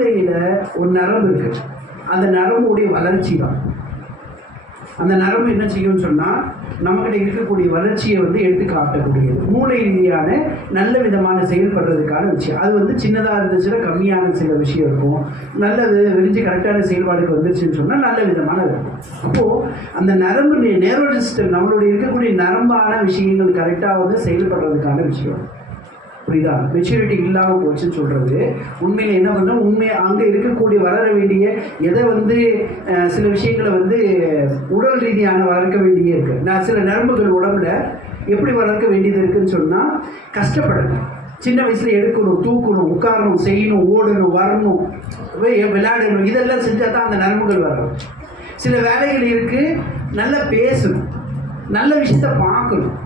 மூளையில் ஒரு நரம்பு இருக்குது. அந்த நரம்புடைய வளர்ச்சி தான். அந்த நரம்பு என்ன செய்யும்னு சொன்னால் நம்மகிட்ட இருக்கக்கூடிய வளர்ச்சியை எடுத்து காட்டக்கூடியது. மூளை ரீதியான நல்ல விதமான செயல்படுறதுக்கான விஷயம். அது சின்னதாக இருந்துச்சுன்னா கம்மியான சில விஷயம் இருக்கும். நல்லது விரிஞ்சு கரெக்டான செயல்பாடுக்கு வந்துருச்சுன்னு சொன்னால் நல்ல விதமான இருக்கும். அப்போது அந்த நரம்பு நேர்வல் சிஸ்டம் நம்மளுடைய இருக்கக்கூடிய நரம்பான விஷயங்கள் கரெக்டாக செயல்படுறதுக்கான விஷயம். புரியுதா? மெச்சூரிட்டி இல்லாமல் போச்சுன்னு சொல்கிறது உண்மையில் என்ன பண்ணால் அங்கே இருக்கக்கூடிய வளர வேண்டிய எதை சில விஷயங்களை உடல் ரீதியான வளர்க்க வேண்டிய இருக்குது. நான் சில நரம்புகள் உடம்புல எப்படி வளர்க்க வேண்டியது இருக்குதுன்னு சொன்னால் கஷ்டப்படணும். சின்ன வயசில் எடுக்கணும், தூக்கணும், உட்காரணும், செய்யணும், ஓடணும், வரணும், விளையாடணும், இதெல்லாம் செஞ்சால் தான் அந்த நரம்புகள் வரும். சில வேலைகள் இருக்குது, நல்லா பேசணும், நல்ல விஷயத்தை பார்க்கணும்.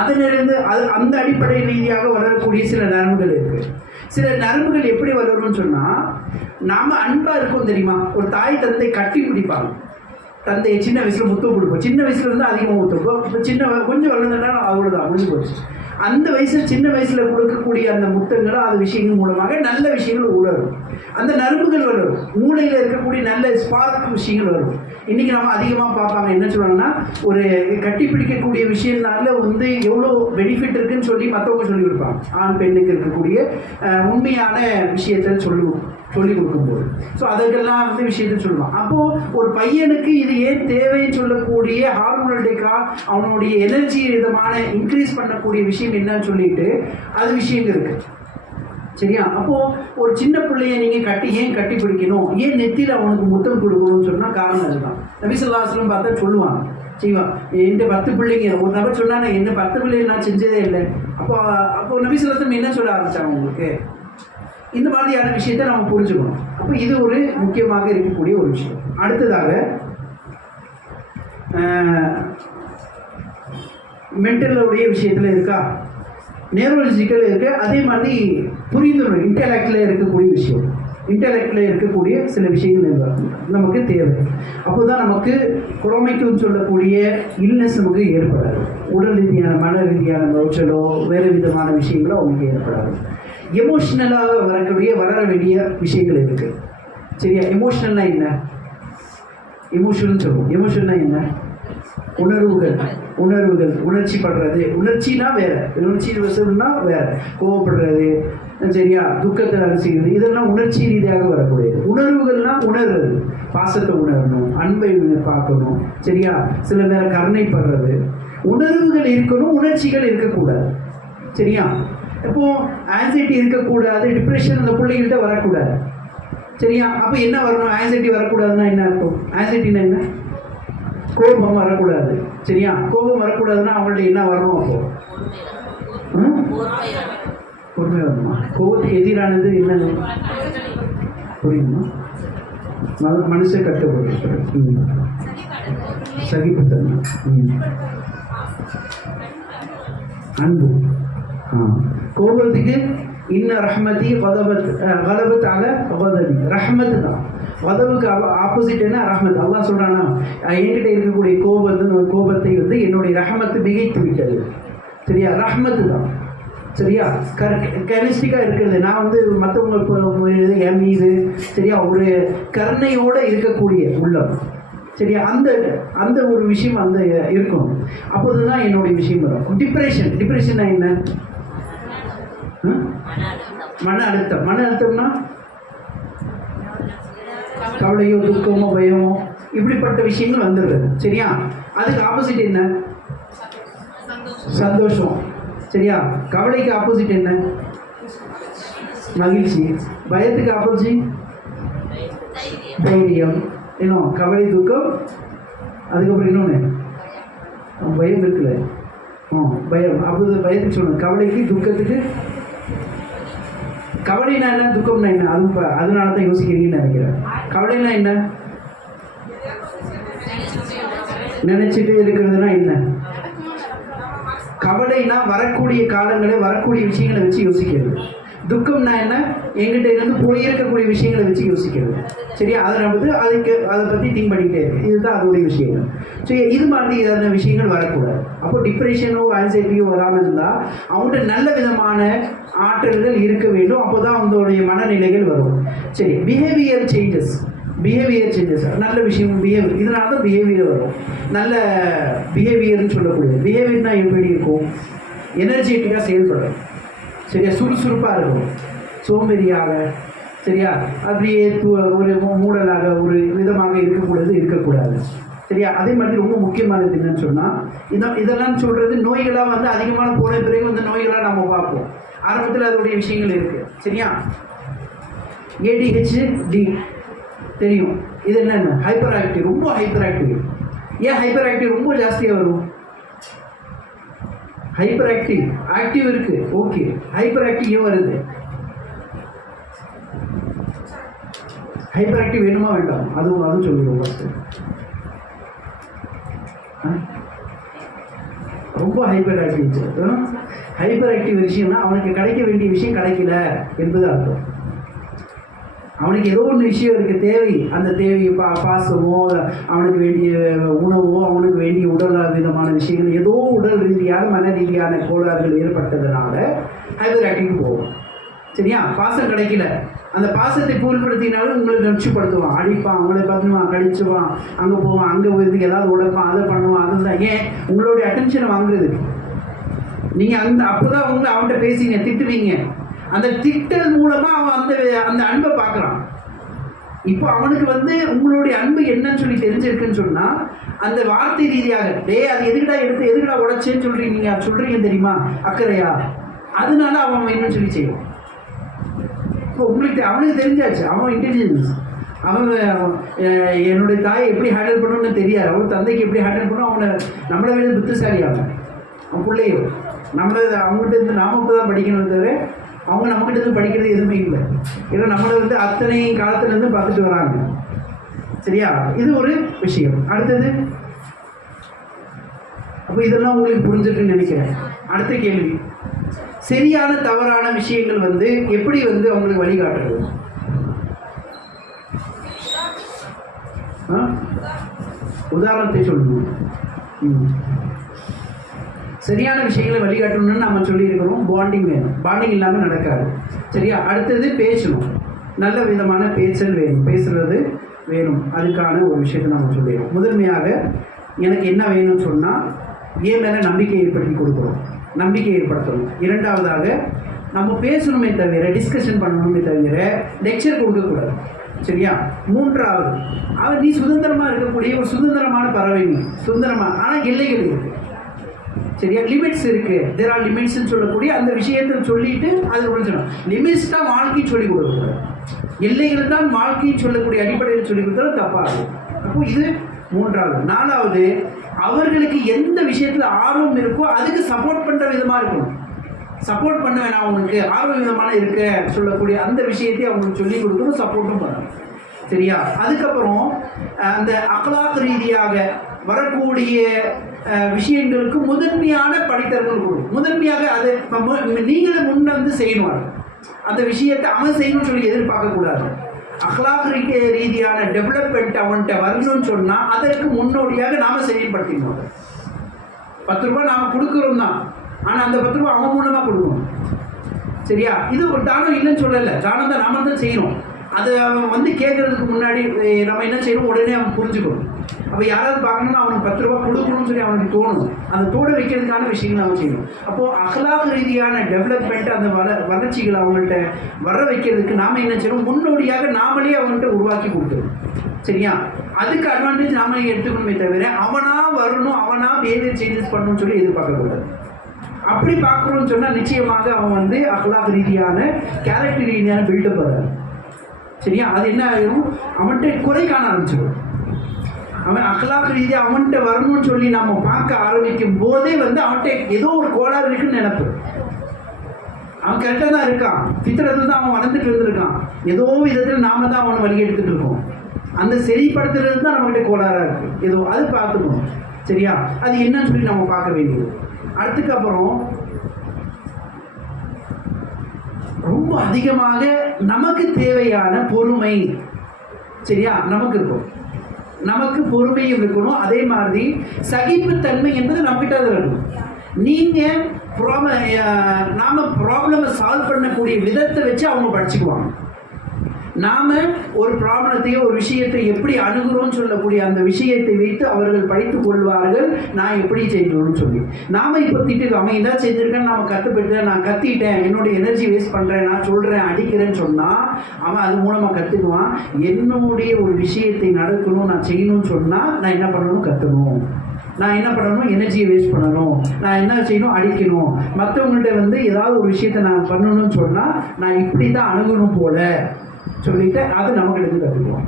அதிலிருந்து அந்த அடிப்படை ரீதியாக வளரக்கூடிய சில நரம்புகள் இருக்குது. சில நரம்புகள் எப்படி வளரும்னு சொன்னால் நாம் அன்பாக இருக்கோம் தெரியுமா? ஒரு தாய் தந்தை கட்டி பிடிப்பாங்க. தந்தையை சின்ன வயசில் முத்தம் கொடுப்போம். சின்ன வயசுலேருந்து அதிகமாக முத்தம். இப்போ கொஞ்சம் வளர்ந்ததுனால அவ்வளோதான், முடிஞ்சு போச்சு. அந்த வயசில் சின்ன வயசில் கொடுக்கக்கூடிய அந்த முத்தங்களும் அது விஷயங்கள் மூலமாக நல்ல விஷயங்கள் உணரும். அந்த நரம்புகள் வரும். மூளையில் இருக்கக்கூடிய நல்ல ஸ்பார்க் விஷயங்கள் வரும். இன்றைக்கி நம்ம அதிகமாக பார்ப்பாங்க. என்ன சொல்லுவாங்கன்னா, ஒரு கட்டி பிடிக்கக்கூடிய விஷயம்னால எவ்வளோ பெனிஃபிட் இருக்குன்னு சொல்லி மற்றவங்க சொல்லி கொடுப்பாங்க. ஆண் பெண்ணுக்கு இருக்கக்கூடிய உண்மையான விஷயத்தை சொல்லி கொடுக்கும்போது ஸோ அதுக்கெல்லாம் விஷயத்தை சொல்லுவான். அப்போது ஒரு பையனுக்கு இது ஏன் தேவைன்னு சொல்லக்கூடிய ஹார்மோனல்டேக்கா அவனுடைய எனர்ஜி விதமான இன்க்ரீஸ் பண்ணக்கூடிய விஷயம் என்னன்னு சொல்லிட்டு அது விஷயங்கள் இருக்குது. சரியா? அப்போது ஒரு சின்ன பிள்ளைய நீங்கள் ஏன் கட்டி பிடிக்கணும், ஏன் நெத்தியில் அவனுக்கு முத்தம் கொடுக்கணும்னு சொன்னால் காரணம் அதுதான். நபி ஸல்லல்லாஹு அலைஹி வஸல்லம் பார்த்தா சொல்லுவாங்க, செய்வான். என்கிட்ட 10 பிள்ளைங்க, ஒரு நபர் சொன்னா நான் என்ன 10 பிள்ளைங்க நான் செஞ்சதே இல்லை. அப்போ நபி ஸல்லல்லாஹு அலைஹி வஸல்லம் என்ன சொல்ல ஆரம்பித்தாங்க உங்களுக்கு? இந்த மாதிரியான விஷயத்தை நம்ம புரிஞ்சுக்கணும். அப்போ இது ஒரு முக்கியமாக இருக்கக்கூடிய ஒரு விஷயம். அடுத்ததாக மென்டலுடைய விஷயத்தில் இருக்கா, நியூரலஜிக்கல் இருக்குது. அதே மாதிரி புரிந்துணர்வு இன்டெலெக்டில் இருக்கக்கூடிய விஷயம். இன்டெலெக்டில் இருக்கக்கூடிய சில விஷயங்கள் நமக்கு தேவை. அப்போ தான் நமக்கு குரோமைக்குன்னு சொல்லக்கூடிய இல்னஸ் நமக்கு ஏற்படாது. உடல் ரீதியான மன ரீதியான நோச்சலோ வேறு விதமான விஷயங்களோ அவங்களுக்கு ஏற்படாது. எமோஷ்னலாக வளர வேண்டிய விஷயங்கள் இருக்குது. சரியா? எமோஷ்னல்னா என்ன? எமோஷனல்னு சொல்லுவோம். எமோஷன்னா என்ன? உணர்வுகள் உணர்ச்சி படுறது. உணர்ச்சினா வேற, உணர்ச்சி வசம்னா வேற. கோவப்படுறது, சரியா, துக்கத்தை அனுசிக்கிறது, இதெல்லாம் உணர்ச்சி ரீதியாக வரக்கூடியது. உணர்வுகள்னா உணர்றது, பாசத்தை உணரணும், அன்பை பார்க்கணும், சரியா, சில நேரம் கருணைப்படுறது. உணர்வுகள் இருக்கணும், உணர்ச்சிகள் இருக்கக்கூடாது. சரியா? இப்போ ஆன்சைட்டி இருக்கக்கூடாது, டிப்ரெஷன் அந்த பிள்ளைகள்கிட்ட வரக்கூடாது. சரியா? அப்போ என்ன வரணும்? ஆன்சைட்டி வரக்கூடாதுன்னா என்ன அர்த்தம்? ஆன்சைட்டினா என்ன? கோபம் வரக்கூடாது. சரியா? கோபம் வரக்கூடாதுன்னா அவங்கள்ட்ட என்ன வரணும்? அப்போ பொறுமை வரணுமா? கோபத்துக்கு எதிரானது என்னது புரியுமா? மனுஷ கட்டுப்படுறது, சகிப்புத்தன்மை, அன்பு. கோபத்துக்கு இன்ன ரஹ்மதி கலபத் அல கதபி. ரஹ்மத்து தான். கதவுக்கு ஆப்போசிட் என்ன? ரஹ்மத். அல்லாஹ் சொல்றானா, என்கிட்ட இருக்கக்கூடிய கோபத்தை என்னுடைய ரஹ்மத்து மிகைத்து விட்டது. சரியா? ரஹ்மத்து தான். சரியா? கரிஸ்டிக்காக இருக்கிறது. நான் மற்றவங்க என் மீது, சரியா, ஒரு கருணையோடு இருக்கக்கூடிய உள்ளம். சரியா? அந்த ஒரு விஷயம் இருக்கணும். அப்போது தான் என்னுடைய விஷயம் வரும். டிப்ரெஷன்னா என்ன? மன அழுத்தம்னா கவலையோ துக்கமோ பயமோ இப்படிப்பட்ட விஷயங்கள் வந்துடுறது. சரியா? அதுக்கு ஆப்போசிட் என்ன? சந்தோஷம். சரியா? கவலைக்கு ஆப்போசிட் என்ன? மகிழ்ச்சி. பயத்துக்கு ஆப்போசிட் தைரியம். இன்னும் கவலை துக்கம், அதுக்கப்புறம் இன்னொன்று பயம் இருக்குல்ல, பயம். அப்போது பயத்துக்கு சொல்லணும். கவலைக்கு துக்கத்துக்கு. கவலைனா என்ன, துக்கம்னா என்ன? அதனால தான் யோசிக்கிறீங்கன்னு நினைக்கிறேன். கவலைனா என்ன? நினைச்சிட்டு இருக்கிறதுனா என்ன? கவலைனா வரக்கூடிய காலங்களை வரக்கூடிய விஷயங்களை வச்சு யோசிக்கிறது. துக்கம்னா என்ன? எங்கிட்ட இருந்து போயிருக்கக்கூடிய விஷயங்களை வச்சு யோசிக்கிறது. சரியா? அதை வந்து அதை பற்றி திங்க் பண்ணிக்கிட்டே இருக்கு. இதுதான் அதோடைய விஷயங்கள். ஸோ இது மாதிரி ஏதாவது விஷயங்கள் வரக்கூடாது. அப்போ டிப்ரெஷனோ ஆன்சைட்டியோ வராமல் இருந்தால் அவங்கள்ட்ட நல்ல விதமான ஆற்றல்கள் இருக்க வேண்டும். அப்போ தான் அவங்களுடைய மனநிலைகள் வரும். சரி, பிஹேவியர் சேஞ்சஸ் நல்ல விஷயம். இதனால தான் பிஹேவியர் வரும். நல்ல பிஹேவியர்னு சொல்லக்கூடியது. பிஹேவியர்னா எப்படி இருக்கும்? எனர்ஜெட்டிக்காக செயல்படும். சரியா? சுறுசுறுப்பாக இருக்கும். சோம்பேறியாக, சரியா, அப்படியே ஒரு மூடலாக ஒரு விதமாக இருக்கக்கூடாது. சரியா? அதே மாதிரி ரொம்ப முக்கியமானது என்னன்னு சொன்னால், இதெல்லாம் சொல்கிறது நோய்களாக வந்து அதிகமான போன பிறகு வந்து நோய்களாக நம்ம பார்ப்போம். ஆரம்பத்தில் அதோடைய விஷயங்கள் இருக்குது. சரியா? ADHD தெரியும். இது என்னென்ன? Hyper active. ரொம்ப ஹைப்பர் ஆக்டிவ். ஏன் ஹைப்பர் ஆக்டிவ் ரொம்ப ஜாஸ்தியாக வரும்? ஹைப்பர் ஆக்டிவ் இருக்கு, ஓகே. ஹைப்பர் ஆக்டிவ் ஏன் வருது? ஹைப்பர் ஆக்டிவ் வேணுமா வேண்டாம்? அதுவும் சொல்லிடுவோம் ஃபஸ்ட்டு. ரொம்ப ஹைப்பர் ஆக்டிவ் விஷயம்னா அவனுக்கு கிடைக்க வேண்டிய விஷயம் கிடைக்கல என்பது அர்த்தம். அவனுக்கு ஏதோ ஒன்று விஷயம் இருக்குது, தேவை. அந்த தேவை பாசமோ, அவனுக்கு வேண்டிய உணவோ, அவனுக்கு வேண்டிய உடல் விதமான விஷயங்கள், ஏதோ உடல் ரீதியான மன ரீதியான கோளாறுகள் ஏற்பட்டதுனால ஹைப்பர் ஆக்டிவ் போகும். சரியா? பாசம் கிடைக்கல. அந்த பாசத்தை பூர்வப்படுத்தினாலும் உங்களுக்கு நச்சுப்படுத்துவான், அடிப்பான், அவங்கள பார்த்துவான், கடிச்சுவான், அங்கே போவான், அங்கே போய் ஏதாவது உழைப்பான், அதை பண்ணுவான். அதுதான் ஏன் உங்களுடைய அட்டென்ஷனை வாங்குறது. நீங்கள் அப்போதான் அவன்கிட்ட பேசிங்க, திட்டுவீங்க. அந்த திட்டல் மூலமாக அவன் அந்த அன்பை பார்க்குறான். இப்போ அவனுக்கு வந்து உங்களுடைய அன்பு என்னன்னு சொல்லி தெரிஞ்சிருக்குன்னு சொன்னால், அந்த வார்த்தை ரீதியாக அது எதுக்கடா உடைச்சேன்னு சொல்கிறீங்க தெரியுமா, அக்கறையா, அதனால அவன் என்னன்னு சொல்லி செய்வான். இப்போ அவனுக்கு தெரிஞ்சாச்சு, அவன் இன்டெலிஜென்ஸ். அவன் என்னுடைய தாயை எப்படி ஹேண்டில் பண்ணணும்னு தெரியாது. அவன் தந்தைக்கு எப்படி ஹேண்டில் பண்ணணும், அவனை நம்மளை விட புத்திசாலி. அவன் பிள்ளையோ அவங்ககிட்ட இருந்து நாம இப்போ தான் படிக்கணும் தவிர அவங்க நம்மகிட்ட இருந்து படிக்கிறது எதுவுமே இல்லை. ஏன்னா நம்மளை வந்து அத்தனை காலத்துலேருந்து பார்த்துட்டு வராங்க. சரியா? இது ஒரு விஷயம். அடுத்தது, அப்போ இதெல்லாம் உங்களுக்கு புரிஞ்சிருக்குன்னு நினைக்கிறேன். அடுத்த கேள்வி, சரியான தவறான விஷயங்கள் வந்து எப்படி வந்து அவங்களுக்கு வழிகாட்டுறது? உதாரணத்தை சொல்லணும். சரியான விஷயங்களை வழிகாட்டணும்னு நம்ம சொல்லியிருக்கிறோம். பாண்டிங் வேணும். பாண்டிங் இல்லாமல் நடக்காது. சரியா? அடுத்தது பேசணும். நல்ல விதமான பேச்சல் வேணும், பேசுறது வேணும். அதுக்கான ஒரு விஷயத்தை நம்ம சொல்லிடுறோம். முதன்மையாக எனக்கு என்ன வேணும்னு சொன்னால், ஏன் மேலே நம்பிக்கை ஏற்படுத்தணும். இரண்டாவதாக நம்ம பேசணுமே தவிர, டிஸ்கஷன் பண்ணணுமே தவிர லெக்சர் கொடுக்கக்கூடாது. சரியா? மூன்றாவது, நீ சுதந்திரமாக இருக்கக்கூடிய ஒரு சுதந்திரமான பறவை. சுதந்திரமாக, ஆனால் எல்லைகள் இருக்குது. சரியா? லிமிட்ஸ் இருக்கு. தேர் ஆர் லிமிட்ஸ்ன்னு சொல்லக்கூடிய அந்த விஷயத்தை சொல்லிட்டு அது சொல்லணும். லிமிட்ஸ் தான் வாழ்க்கைன்னு சொல்லி கொடுக்கக்கூடாது. எல்லைகள் தான் வாழ்க்கைன்னு சொல்லக்கூடிய அடிப்படையில் சொல்லி கொடுத்தாலும் தப்பாகும். அப்போ இது மூன்றாவது. நாலாவது, அவர்களுக்கு எந்த விஷயத்துல ஆர்வம் இருக்கோ அதுக்கு சப்போர்ட் பண்ற விதமா இருக்கணும். சப்போர்ட் பண்ணுவேன், நான் உனக்கு ஆர்வம் விதமான இருக்க சொல்லக்கூடிய அந்த விஷயத்தை அவங்களுக்கு சொல்லி கொடுக்கணும், சப்போர்ட்டும் பண்ணணும். சரியா? அதுக்கப்புறம் அந்த அக்லாக் ரீதியாக வரக்கூடிய விஷயங்களுக்கு முதன்மையான படித்தர்கள் கொடுக்கும். முதன்மையாக அதை நீங்களும் முன்ன வந்து செய்யணும். அந்த விஷயத்தை அவன் செய்யணும்னு சொல்லி எதிர்பார்க்கக்கூடாது. அக்லாக் ரீதியான டெவலப்மெண்ட் அவன்கிட்ட வரணும்னு சொன்னால் அதற்கு முன்னோடியாக நாம் செயல்படுத்தினோம். 10 ரூபாய் நாம் கொடுக்குறோம் தான், ஆனால் அந்த 10 ரூபாய் அவன் மூலமாக கொடுக்கணும். சரியா? இது ஒரு தானம் இல்லைன்னு சொல்லலை, தானம் தான் நாம தான் செய்யணும். அதை அவன் வந்து கேட்கறதுக்கு முன்னாடி நம்ம என்ன செய்யணும், உடனே அவன் புரிஞ்சுக்கணும். அப்போ யாராவது பார்க்கணும்னா அவனுக்கு 10 ரூபாய் கொடுக்கணும்னு சொல்லி அவனுக்கு தோணும். அந்த தோட வைக்கிறதுக்கான விஷயங்கள் அவன் செய்யணும். அப்போது அக்லாக் ரீதியான டெவலப்மெண்ட், அந்த வளர்ச்சிகள் அவங்கள்ட்ட வர வைக்கிறதுக்கு நாம் என்ன செய்யணும், முன்னோடியாக நாமளே அவங்கள்ட்ட உருவாக்கி கொடுத்துரும். சரியா? அதுக்கு அட்வான்டேஜ் நாம எடுத்துக்கணுமே தவிர அவனா வரணும், அவனா பிஹேவியர் சேஞ்சஸ் பண்ணணும்னு சொல்லி எதிர்பார்க்கக்கூடாது. அப்படி பார்க்கணும்னு சொன்னால் நிச்சயமாக அவன் வந்து அக்லாக் ரீதியான கேரக்டர் ரீதியான பில்டப் வராது. சரியா? அது என்ன ஆகிடும், அவன்கிட்ட குறை காண ஆரம்பிச்சிடும். அவன் அக்லாக் ரீதியாக அவன்கிட்ட வரணும்னு சொல்லி நம்ம பார்க்க ஆரம்பிக்கும் போதே வந்து அவன்கிட்ட ஏதோ ஒரு கோளாறு இருக்குன்னு நினைப்பு. அவன் கரெக்டாக தான் இருக்கான், பித்திரத்தில் தான் அவன் வளர்ந்துட்டு இருந்திருக்கான். ஏதோ விதத்தில் நாம தான் அவனை வழி எடுத்துட்டு இருக்கோம். அந்த சரிப்படுத்துறது தான் நம்மகிட்ட கோளாறாக இருக்குது. ஏதோ அது பார்த்துக்கணும். சரியா? அது என்னன்னு சொல்லி நம்ம பார்க்க வேண்டியது. அதுக்கப்புறம் ரொம்ப அதிகமாக நமக்கு தேவையான பொறுமை, சரியா, நமக்கு இருக்கும். நமக்கு பொறுமையும் இருக்கணும். அதே மாதிரி சகிப்புத்தன்மை என்பது நம்மகிட்ட இருக்கணும். நீங்கள் நாம ப்ராப்ளமை சால்வ் பண்ணக்கூடிய விதத்தை வச்சு அவங்க படிச்சுக்குவாங்க. நாம ஒரு ப்ராப்ளத்தையோ ஒரு விஷயத்தை எப்படி அணுகிறோம்னு சொல்லக்கூடிய அந்த விஷயத்தை வைத்து அவர்கள் படித்துக் கொள்வார்கள், நான் எப்படி செய்யணும்னு சொல்லி. நாம இப்போ திட்டு அவன் ஏதாவது செஞ்சிருக்கேன்னு நாம கற்றுப்பட்டு நான் கத்திட்டேன், என்னோட எனர்ஜி வேஸ்ட் பண்ணுறேன், நான் சொல்கிறேன், அடிக்கிறேன்னு சொன்னால் அவன் அது மூலமாக கற்றுக்குவான். என்னுடைய ஒரு விஷயத்தை நடக்கணும், நான் செய்யணும்னு சொன்னால் நான் என்ன பண்ணணும், கற்றுக்கணும். நான் என்ன பண்ணணும், எனர்ஜியை வேஸ்ட் பண்ணணும். நான் என்ன செய்யணும், அடிக்கணும். மற்றவங்கள்ட்ட ஏதாவது ஒரு விஷயத்தை நான் பண்ணணும்னு சொன்னால் நான் இப்படி தான் அணுகணும் போல சொல்லிட்டு அது நமக்கு எடுத்து கற்றுக்குவோம்.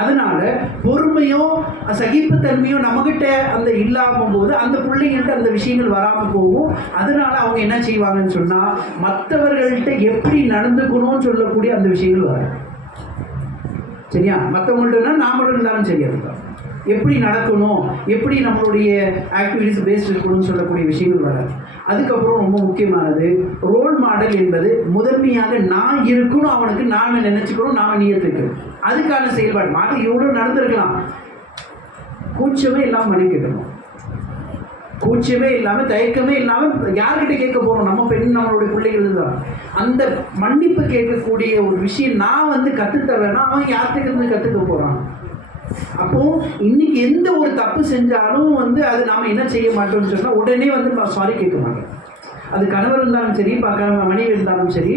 அதனால பொறுமையும் சகிப்புத்தன்மையும் நம்மகிட்ட அந்த இல்லாமல் போது அந்த பிள்ளைங்கள்ட்ட அந்த விஷயங்கள் வராமல் போகும். அதனால அவங்க என்ன செய்வாங்கன்னு சொன்னால் மற்றவர்கள்ட்ட எப்படி நடந்துக்கணும்னு சொல்லக்கூடிய அந்த விஷயங்கள் வரும். சரியா, மற்றவங்கள்ட்டனா நாமளும் இருந்தாலும் சரியா இருக்கும், எப்படி நடக்கணும், எப்படி நம்மளுடைய ஆக்டிவிட்டிஸ் பேஸ்ட் இருக்கணும்னு சொல்லக்கூடிய விஷயங்கள் வராது. அதுக்கப்புறம் ரொம்ப முக்கியமானது ரோல் மாடல் என்பது முதன்மையாக நான் இருக்கணும், அவனுக்கு நான் நினைச்சுக்கணும், நான் நியத்துக்கணும். அதுக்கான செயல்பாடு மாதிரி எவ்வளோ நடந்திருக்கலாம். கூச்சமே இல்லாமல் மன்னிக்கணும், கூச்சமே இல்லாமல் தயக்கமே இல்லாமல் யார்கிட்ட கேட்க போகிறோம், நம்ம பெண் நம்மளுடைய பிள்ளைகள் தான். அந்த மன்னிப்பு கேட்கக்கூடிய ஒரு விஷயம் நான் கற்றுத்தரேன்னா அவன் யார்கிட்ட இருந்து கற்றுக்க போகிறான். அப்போ இன்னைக்கு எந்த ஒரு தப்பு செஞ்சாலும் அது நாம என்ன செய்ய மாட்டோம்னு சொன்னா உடனே சாரி கேட்க மாட்டோம். அது கணவர் இருந்தாலும் சரி, மனைவி இருந்தாலும் சரி,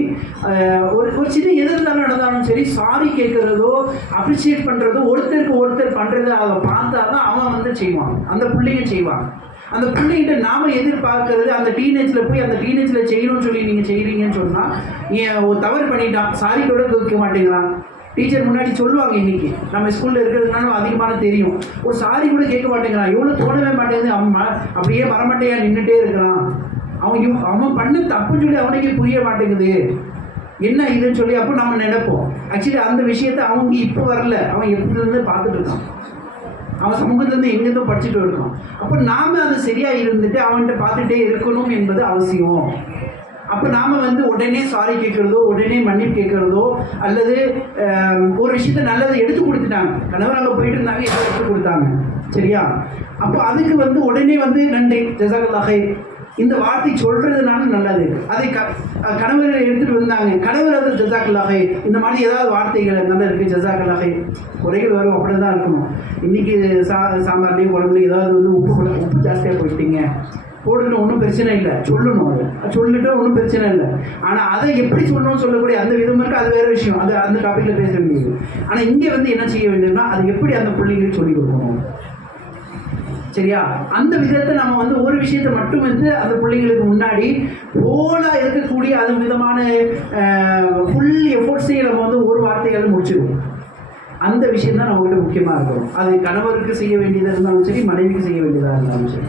ஒரு சின்ன எது இருந்தாலும் நடந்தாலும் சரி, சாரி கேட்கறதோ அப்ரிசியேட் பண்றதோ ஒருத்தருக்கு ஒருத்தர் பண்றதோ அதை பார்த்தாதான் அவன் செய்வான், அந்த பிள்ளைங்க செய்வாங்க. அந்த பிள்ளைகிட்ட நாம எதிர்பார்க்கறது அந்த டீனேஜ்ல போய் அந்த டீனேஜ்ல செய்யணும்னு சொல்லி நீங்க செய்யறீங்கன்னு சொன்னா ஒரு தவறு பண்ணிட்டான், சாரி கூட கேட்க மாட்டேங்கிறான். டீச்சர் முன்னாடி சொல்லுவாங்க, இன்னைக்கு நம்ம ஸ்கூல்ல இருக்கிறதுனால அதிகமான தெரியும், ஒரு சாரி கூட கேட்க மாட்டேங்கிறான், எவ்வளோ தோணவே மாட்டேங்குது, அவன் அப்படியே வரமாட்டேயா நின்றுட்டே இருக்கிறான், அவன் பண்ண தப்புன்னு சொல்லி அவனுக்கே புரிய மாட்டேங்குது, என்ன இதுன்னு சொல்லி. அப்போ நம்ம நினைப்போம் ஆக்சுவலி அந்த விஷயத்த அவங்க இப்போ வரல, அவன் எப்படிலேருந்து பார்த்துட்டு இருக்கான், அவன் சமூகத்திலேருந்து எங்கேருந்தோ படிச்சுட்டு இருக்கான். அப்போ நாம அது சரியா இருந்துட்டு அவன்கிட்ட பார்த்துட்டே இருக்கணும் என்பது அவசியம். அப்போ நாம் உடனே சாரி கேட்குறதோ உடனே மன்னிப்பு கேட்குறதோ அல்லது ஒரு விஷயத்த நல்லதை எடுத்து கொடுத்துட்டாங்க, கணவர் அங்கே போயிட்டு இருந்தாங்க, எதோ எடுத்து கொடுத்தாங்க, சரியா. அப்போ அதுக்கு உடனே நன்றி ஜஸாக்கல்லாஹ் இந்த வார்த்தை சொல்கிறதுனால நல்லது. அதை கணவர் எடுத்துகிட்டு வந்தாங்க, கணவர் அது ஜஸாக்கல்லாஹ் இந்த மாதிரி ஏதாவது வார்த்தைகள் நல்லா இருக்குது ஜஸாக்கல்லாஹ், குறைகள் வரும், அப்படி தான் இருக்கணும். இன்றைக்கி சாம்பார்லேயும் குழம்புலையும் ஏதாவது உப்பு ஜாஸ்தியாக போயிட்டீங்க போடணும், ஒன்றும் பிரச்சனை இல்லை, சொல்லணும், அது சொல்லிட்டு ஒன்றும் பிரச்சனை இல்லை. ஆனால் அதை எப்படி சொல்லணும்னு சொல்லக்கூடிய அந்த விதம் இருக்குது, அது வேறு விஷயம், அது அந்த டாப்பிக்கில் பேச வேண்டியது. ஆனால் இங்கே என்ன செய்ய வேண்டியதுன்னா அது எப்படி அந்த பிள்ளைங்களுக்கு சொல்லிக் கொடுக்கணும், சரியா. அந்த விதத்தை நம்ம ஒரு விஷயத்தை மட்டும் அந்த பிள்ளைங்களுக்கு முன்னாடி போலா இருக்கக்கூடிய அது விதமான ஃபுல் எஃபோர்ட்ஸையும் நம்ம ஒரு வார்த்தையால் முடிச்சிடுவோம். அந்த விஷயம் தான் நம்மகிட்ட முக்கியமாக இருக்கணும். அது கணவருக்கு செய்ய வேண்டியதாக இருந்தாலும் சரி, மனைவிக்கு செய்ய வேண்டியதாக இருந்தாலும் சரி.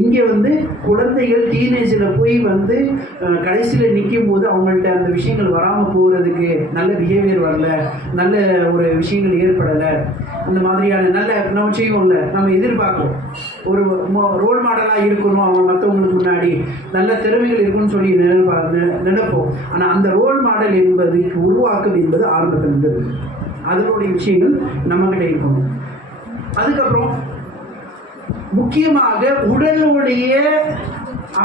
இங்கே குழந்தைகள் டீனேஜில் போய் கடைசியில் நிற்கும் போது அவங்கள்ட்ட அந்த விஷயங்கள் வராமல் போகிறதுக்கு, நல்ல பிஹேவியர் வரல, நல்ல ஒரு விஷயங்கள் ஏற்படலை, அந்த மாதிரியான நல்ல நம்ம செய்வோம்ல, நம்ம எதிர்பார்க்குறோம் ஒரு ரோல் மாடலாக இருக்கணும், அவங்க மற்றவங்களுக்கு முன்னாடி நல்ல திறமைகள் இருக்குன்னு சொல்லி நினைப்போம். ஆனால் அந்த ரோல் மாடல் என்பது உருவாக்கம் என்பது ஆரம்பத்தில் இருந்தது, அதனுடைய விஷயங்கள் நம்மகிட்ட இருக்கணும். அதுக்கப்புறம் முக்கியமாக உடலுடைய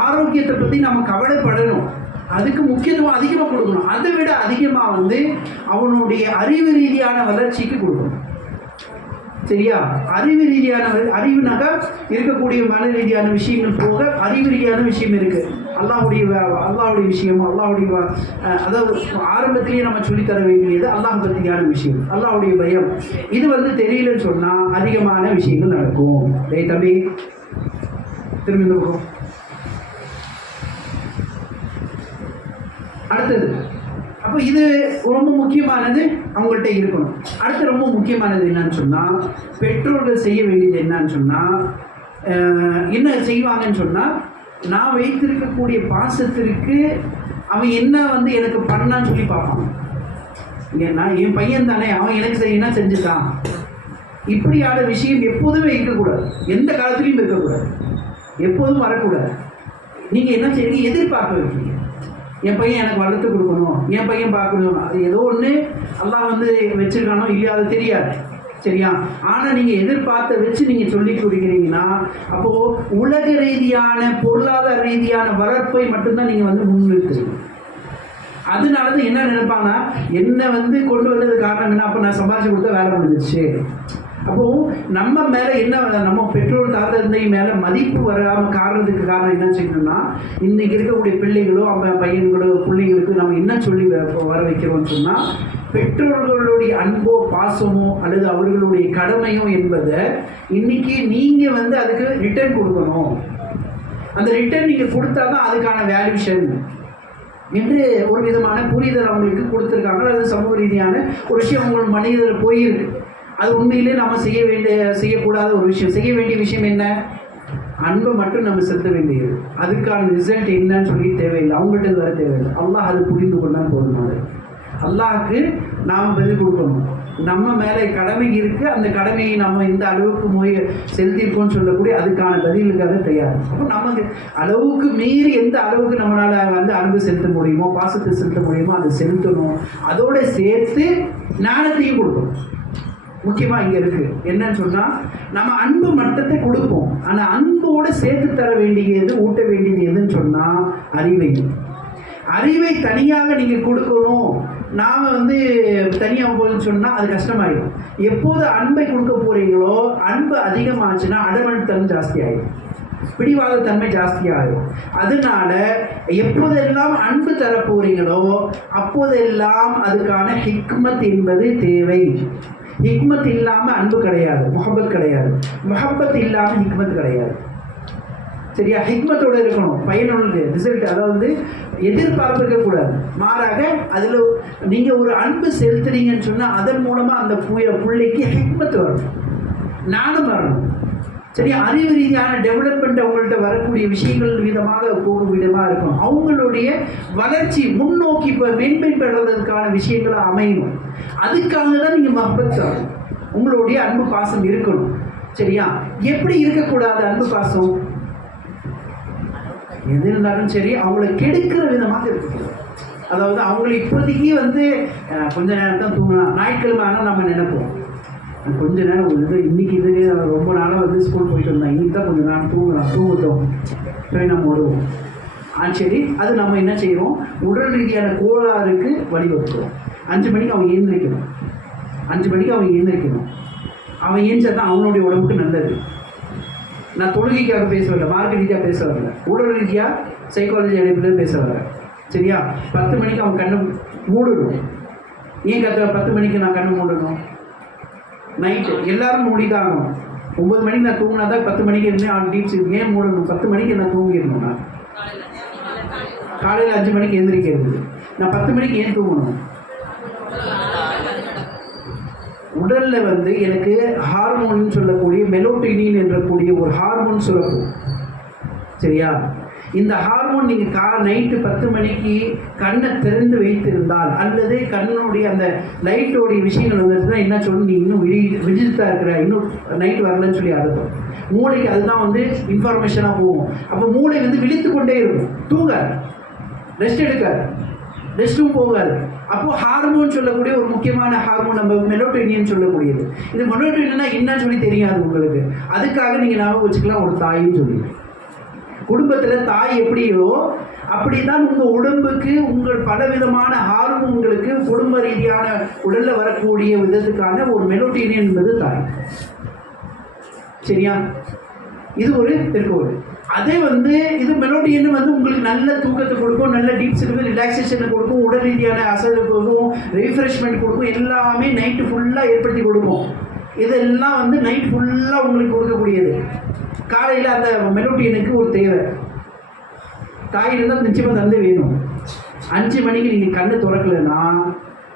ஆரோக்கியத்தை பற்றி நம்ம கவலைப்படணும், அதுக்கு முக்கியத்துவம் அதிகமாக கொடுக்கணும். அதை விட அதிகமாக அவனுடைய அறிவு ரீதியான வளர்ச்சிக்கு கொடுக்கணும், சரியா. அறிவு ரீதியான அறிவுனாக்கா இருக்கக்கூடிய மன ரீதியான விஷயங்கள் போக அறிவு ரீதியான விஷயம் இருக்கு. அல்லாஹ்வுடைய விஷயம், அதாவது ஆரம்பத்திலேயே நம்ம சொல்லித்தர வேண்டியது அல்லாஹ் பற்றியான விஷயம், அல்லாஹ்வுடைய பயம். இது தெரியலன்னு சொன்னா அதிகமான விஷயங்கள் நடக்கும். தம்பி திரும்பி இருக்கும். அடுத்தது அப்போ இது ரொம்ப முக்கியமானது அவங்கள்ட்ட இருக்கணும். அடுத்து ரொம்ப முக்கியமானது என்னன்னு சொன்னால் பெற்றோர்கள் செய்ய வேண்டியது என்னன்னு சொன்னால் என்ன செய்வாங்கன்னு சொன்னால், நான் வைத்திருக்கக்கூடிய பாசத்திற்கு அவன் என்ன எனக்கு பண்ணான்னு சொல்லி பார்ப்பான். ஏன்னா என் பையன் தானே, அவன் எனக்கு என்ன செஞ்சுட்டான், இப்படியான விஷயம் எப்போதுமே இருக்கக்கூடாது, எந்த காலத்துலையும் இருக்கக்கூடாது, எப்போதும் வரக்கூடாது. நீங்கள் என்ன செய்வீங்க, எதிர்பார்க்க வைக்கிறீங்க. என் பையன் எனக்கு வளர்த்து கொடுக்கணும், என் பையன் பார்க்கணும், அது ஏதோ ஒன்று அல்லாஹ் வந்து வச்சிருக்கானோ இல்லையா அது தெரியாது. சரியா? ஆனால் நீங்கள் எதிர்பார்த்த வச்சு நீங்கள் சொல்லி கொடுக்குறீங்கன்னா அப்போது உலக ரீதியான பொருளாதார ரீதியான வளர்ப்பை மட்டும்தான் நீங்கள் வந்து முன்னிறுத்துறீங்க. அதனால தான் என்ன நினைப்பாங்கன்னா, என்ன வந்து கொண்டு வந்தது காரணம் என்ன, அப்போ நான் சம்பாதிச்சு கொடுத்தா வேலை முடிஞ்சிச்சு. அப்போது நம்ம மேலே என்ன, நம்ம பெற்றோர் தாத்தா தந்தை மேலே மதிப்பு வராமல் காரணத்துக்கு காரணம் என்ன செய்யணும்னா, இன்றைக்கி இருக்கக்கூடிய பிள்ளைகளோ அவங்க பையன்களோ பிள்ளைங்களுக்கு நம்ம என்ன சொல்லி வர வைக்கிறோம்னு சொன்னால், பெற்றோர்களுடைய அன்போ பாசமோ அல்லது அவர்களுடைய கடமையோ என்பதை இன்னைக்கு நீங்கள் வந்து அதுக்கு ரிட்டர்ன் கொடுக்கணும். அந்த ரிட்டர்ன் நீங்கள் கொடுத்தா தான் அதுக்கான வேல்யூஷன் என்று ஒரு விதமான புரிதல் அவங்களுக்கு கொடுத்துருக்காங்க. அது சமூக ரீதியான ஒரு விஷயம் உங்கள் மனிதர் போயிருக்கு. அது உண்மையிலே நம்ம செய்யக்கூடாத ஒரு விஷயம். செய்ய வேண்டிய விஷயம் என்ன? அன்பை மட்டும் நம்ம செலுத்த வேண்டியது. அதுக்கான ரிசல்ட் என்னன்னு சொல்லி தேவையில்லை, அவங்கள்ட்ட வர தேவையில்லை. அல்லாஹ் அது புரிந்து கொண்டால் போதுமானது. அல்லாஹ்க்கு நாம் பதில் கொடுக்கணும். நம்ம மேலே கடமை இருக்குது, அந்த கடமையை நம்ம இந்த அளவுக்கு செலுத்தியிருக்கோம்னு சொல்லக்கூடிய அதுக்கான பதிலுக்காக தயார். அப்போ நமக்கு அளவுக்கு மீறி எந்த அளவுக்கு நம்மளால் வந்து அன்பு செலுத்த முடியுமோ, பாசத்தை செலுத்த முடியுமோ அதை செலுத்தணும். அதோட சேர்த்து ஞானத்தையும் கொடுக்கணும். முக்கியமாக இங்கே இருக்குது என்னன்னு சொன்னால், நம்ம அன்பு மட்டத்தை கொடுப்போம், ஆனால் அன்போடு சேர்த்து தர வேண்டியது, ஊட்ட வேண்டியது எதுன்னு சொன்னால் அறிவை தனியாக நீங்கள் கொடுக்கணும். நாம் வந்து தனியாக போகுதுன்னு சொன்னால் அது கஷ்டமாயிடும். எப்போது அன்பை கொடுக்க போகிறீங்களோ, அன்பு அதிகமாச்சுன்னா அடமன்தன்மை ஜாஸ்தி ஆகிடும், பிடிவாத தன்மை ஜாஸ்தியாகும். அதனால எப்போதெல்லாம் அன்பு தர போகிறீங்களோ அப்போதெல்லாம் அதுக்கான ஹிக்மத் என்பது தேவை. ஹிக்மத் இல்லாமல் அன்பு கிடையாது, முஹப்பத் கிடையாது. முஹப்பத் இல்லாமல் ஹிக்மத் கிடையாது. சரியா? ஹிக்மத்தோடு இருக்கணும், பயனுள்ள ரிசல்ட், அதாவது எதிர்பார்ப்பு இருக்கக்கூடாது. மாறாக அதில் நீங்கள் ஒரு அன்பு செலுத்துறீங்கன்னு சொன்னால் அதன் மூலமாக அந்த பிள்ளைக்கு ஹிக்மத் வரணும், நானும் வரணும். சரியா? அறிவு ரீதியான டெவலப்மெண்ட் அவங்கள்ட்ட வரக்கூடிய விஷயங்கள் விதமாக போகும் விதமாக இருக்கும். அவங்களுடைய வளர்ச்சி முன்னோக்கி இப்போ மேம்படுறதுக்கான விஷயங்களாக அமையணும். அதுக்காக தான் நீங்கள் மஹப்பத் தரணும், உங்களுடைய அன்பு பாசம் இருக்கணும். சரியா? எப்படி இருக்கக்கூடாது அன்பு பாசம்? எது இருந்தாலும் சரி அவங்கள கெடுக்கிற விதமாக இருக்கக்கூடாது. அதாவது அவங்களை இப்போதைக்கு வந்து கொஞ்ச நேரம் தான் தூங்கலாம். ஞாயிற்றுக்கிழமை ஆனால் நம்ம நினைப்போம் கொஞ்ச நேரம் இன்னைக்கு இதுவே ரொம்ப நாளாக வந்து ஸ்கூல் போயிட்டு வந்தோம், இன்னைக்கு தான் கொஞ்சம் நேரம் தூங்கட்டும் போய் நம்ம விடுவோம். சரி, அது நம்ம என்ன செய்வோம், உடல் ரீதியான கோளாறுக்கு வழிவகுக்கிறோம். 5 மணிக்கு அவன் எழுந்திரிக்கணும், 5 மணிக்கு அவன் எழுந்திரிக்கணும். அவன் ஏஞ்சா தான் அவனுடைய உடம்புக்கு நல்லது. நான் தொழுகைக்காக பேச வரல, மார்க்க ரீதியாக பேச வரல, உடல் ரீதியாக சைக்காலஜி அடிப்படையில் பேச வரல. சரியா? 10 மணிக்கு அவன் கண்ணை மூடணும். ஏன் 10 மணிக்கு நான் கண்ணை மூடணும்? நைட்டு எல்லாரும் மூடிதாகணும். 9 மணிக்கு நான் தூங்கினா தான் 10 மணிக்கு இருந்து அவன் டீப்ஸ் ஏன் மூடணும்? 10 மணிக்கு நான் தூங்கிடணும். நான் காலையில் 5 மணிக்கு எழுந்திரிக்கிறது. நான் 10 மணிக்கு ஏன் தூங்கணும்? உடலில் வந்து எனக்கு ஹார்மோன் சொல்லக்கூடிய மெலோட்டினின் என்றக்கூடிய ஒரு ஹார்மோன் சுரக்கும். சரியா? இந்த ஹார்மோன் நீங்கள் நைட்டு 10 மணிக்கு கண்ணை திறந்து வைத்திருந்தால் அல்லது கண்ணுடைய அந்த லைட்டோடைய விஷயங்கள் வந்துட்டுனா என்ன சொல்லணும், நீ இன்னும் விழித்தாக இருக்கிற, இன்னும் நைட்டு வரலன்னு சொல்லி அர்த்தம். மூளைக்கு அதுதான் வந்து இன்ஃபர்மேஷனாக போகும். அப்போ மூளை வந்து விழித்து கொண்டே இருக்கும், தூங்காது, ரெஸ்ட் எடுக்காது, ரெஸ்ட்டும் போகாது. அப்போது ஹார்மோன் சொல்லக்கூடிய ஒரு முக்கியமான ஹார்மோன் நம்ம மெலோட்டோனின் சொல்லக்கூடியது. இது மெலோட்டோனின்னா என்னன்னு சொல்லி தெரியாது உங்களுக்கு. அதுக்காக நீங்கள் ஞாபகம் வச்சுக்கலாம், ஒரு தாயின்னு சொல்லி. குடும்பத்தில் தாய் எப்படியோ அப்படிதான் உங்கள் உடம்புக்கு உங்கள் பலவிதமான ஹார்மோன்களுக்கு குடும்ப ரீதியான உடலில் வரக்கூடிய விதத்துக்கான ஒரு மெலோட்டோனின் என்பது தாய். சரியா? இது ஒரு திருக்கோள். அதே வந்து இது மெலோடியன் வந்து உங்களுக்கு நல்ல தூக்கத்தை கொடுக்கும், நல்ல டீப் ஸ்லீப் ரிலாக்ஸேஷனை கொடுக்கும், உடல் ரீதியான அசைவு கொடுக்கும், ரிஃப்ரெஷ்மெண்ட் கொடுக்கும், எல்லாமே நைட்டு ஃபுல்லாக ஏற்படுத்தி கொடுக்கும். இதெல்லாம் வந்து நைட் ஃபுல்லாக உங்களுக்கு கொடுக்கக்கூடியது. காலையில் அந்த மெலோடியனுக்கு ஒரு தேவை, தாய் இருந்தால் நிச்சயமாக தந்தை வேணும். 5 மணிக்கு நீங்கள் கண்ணு திறக்கலைன்னா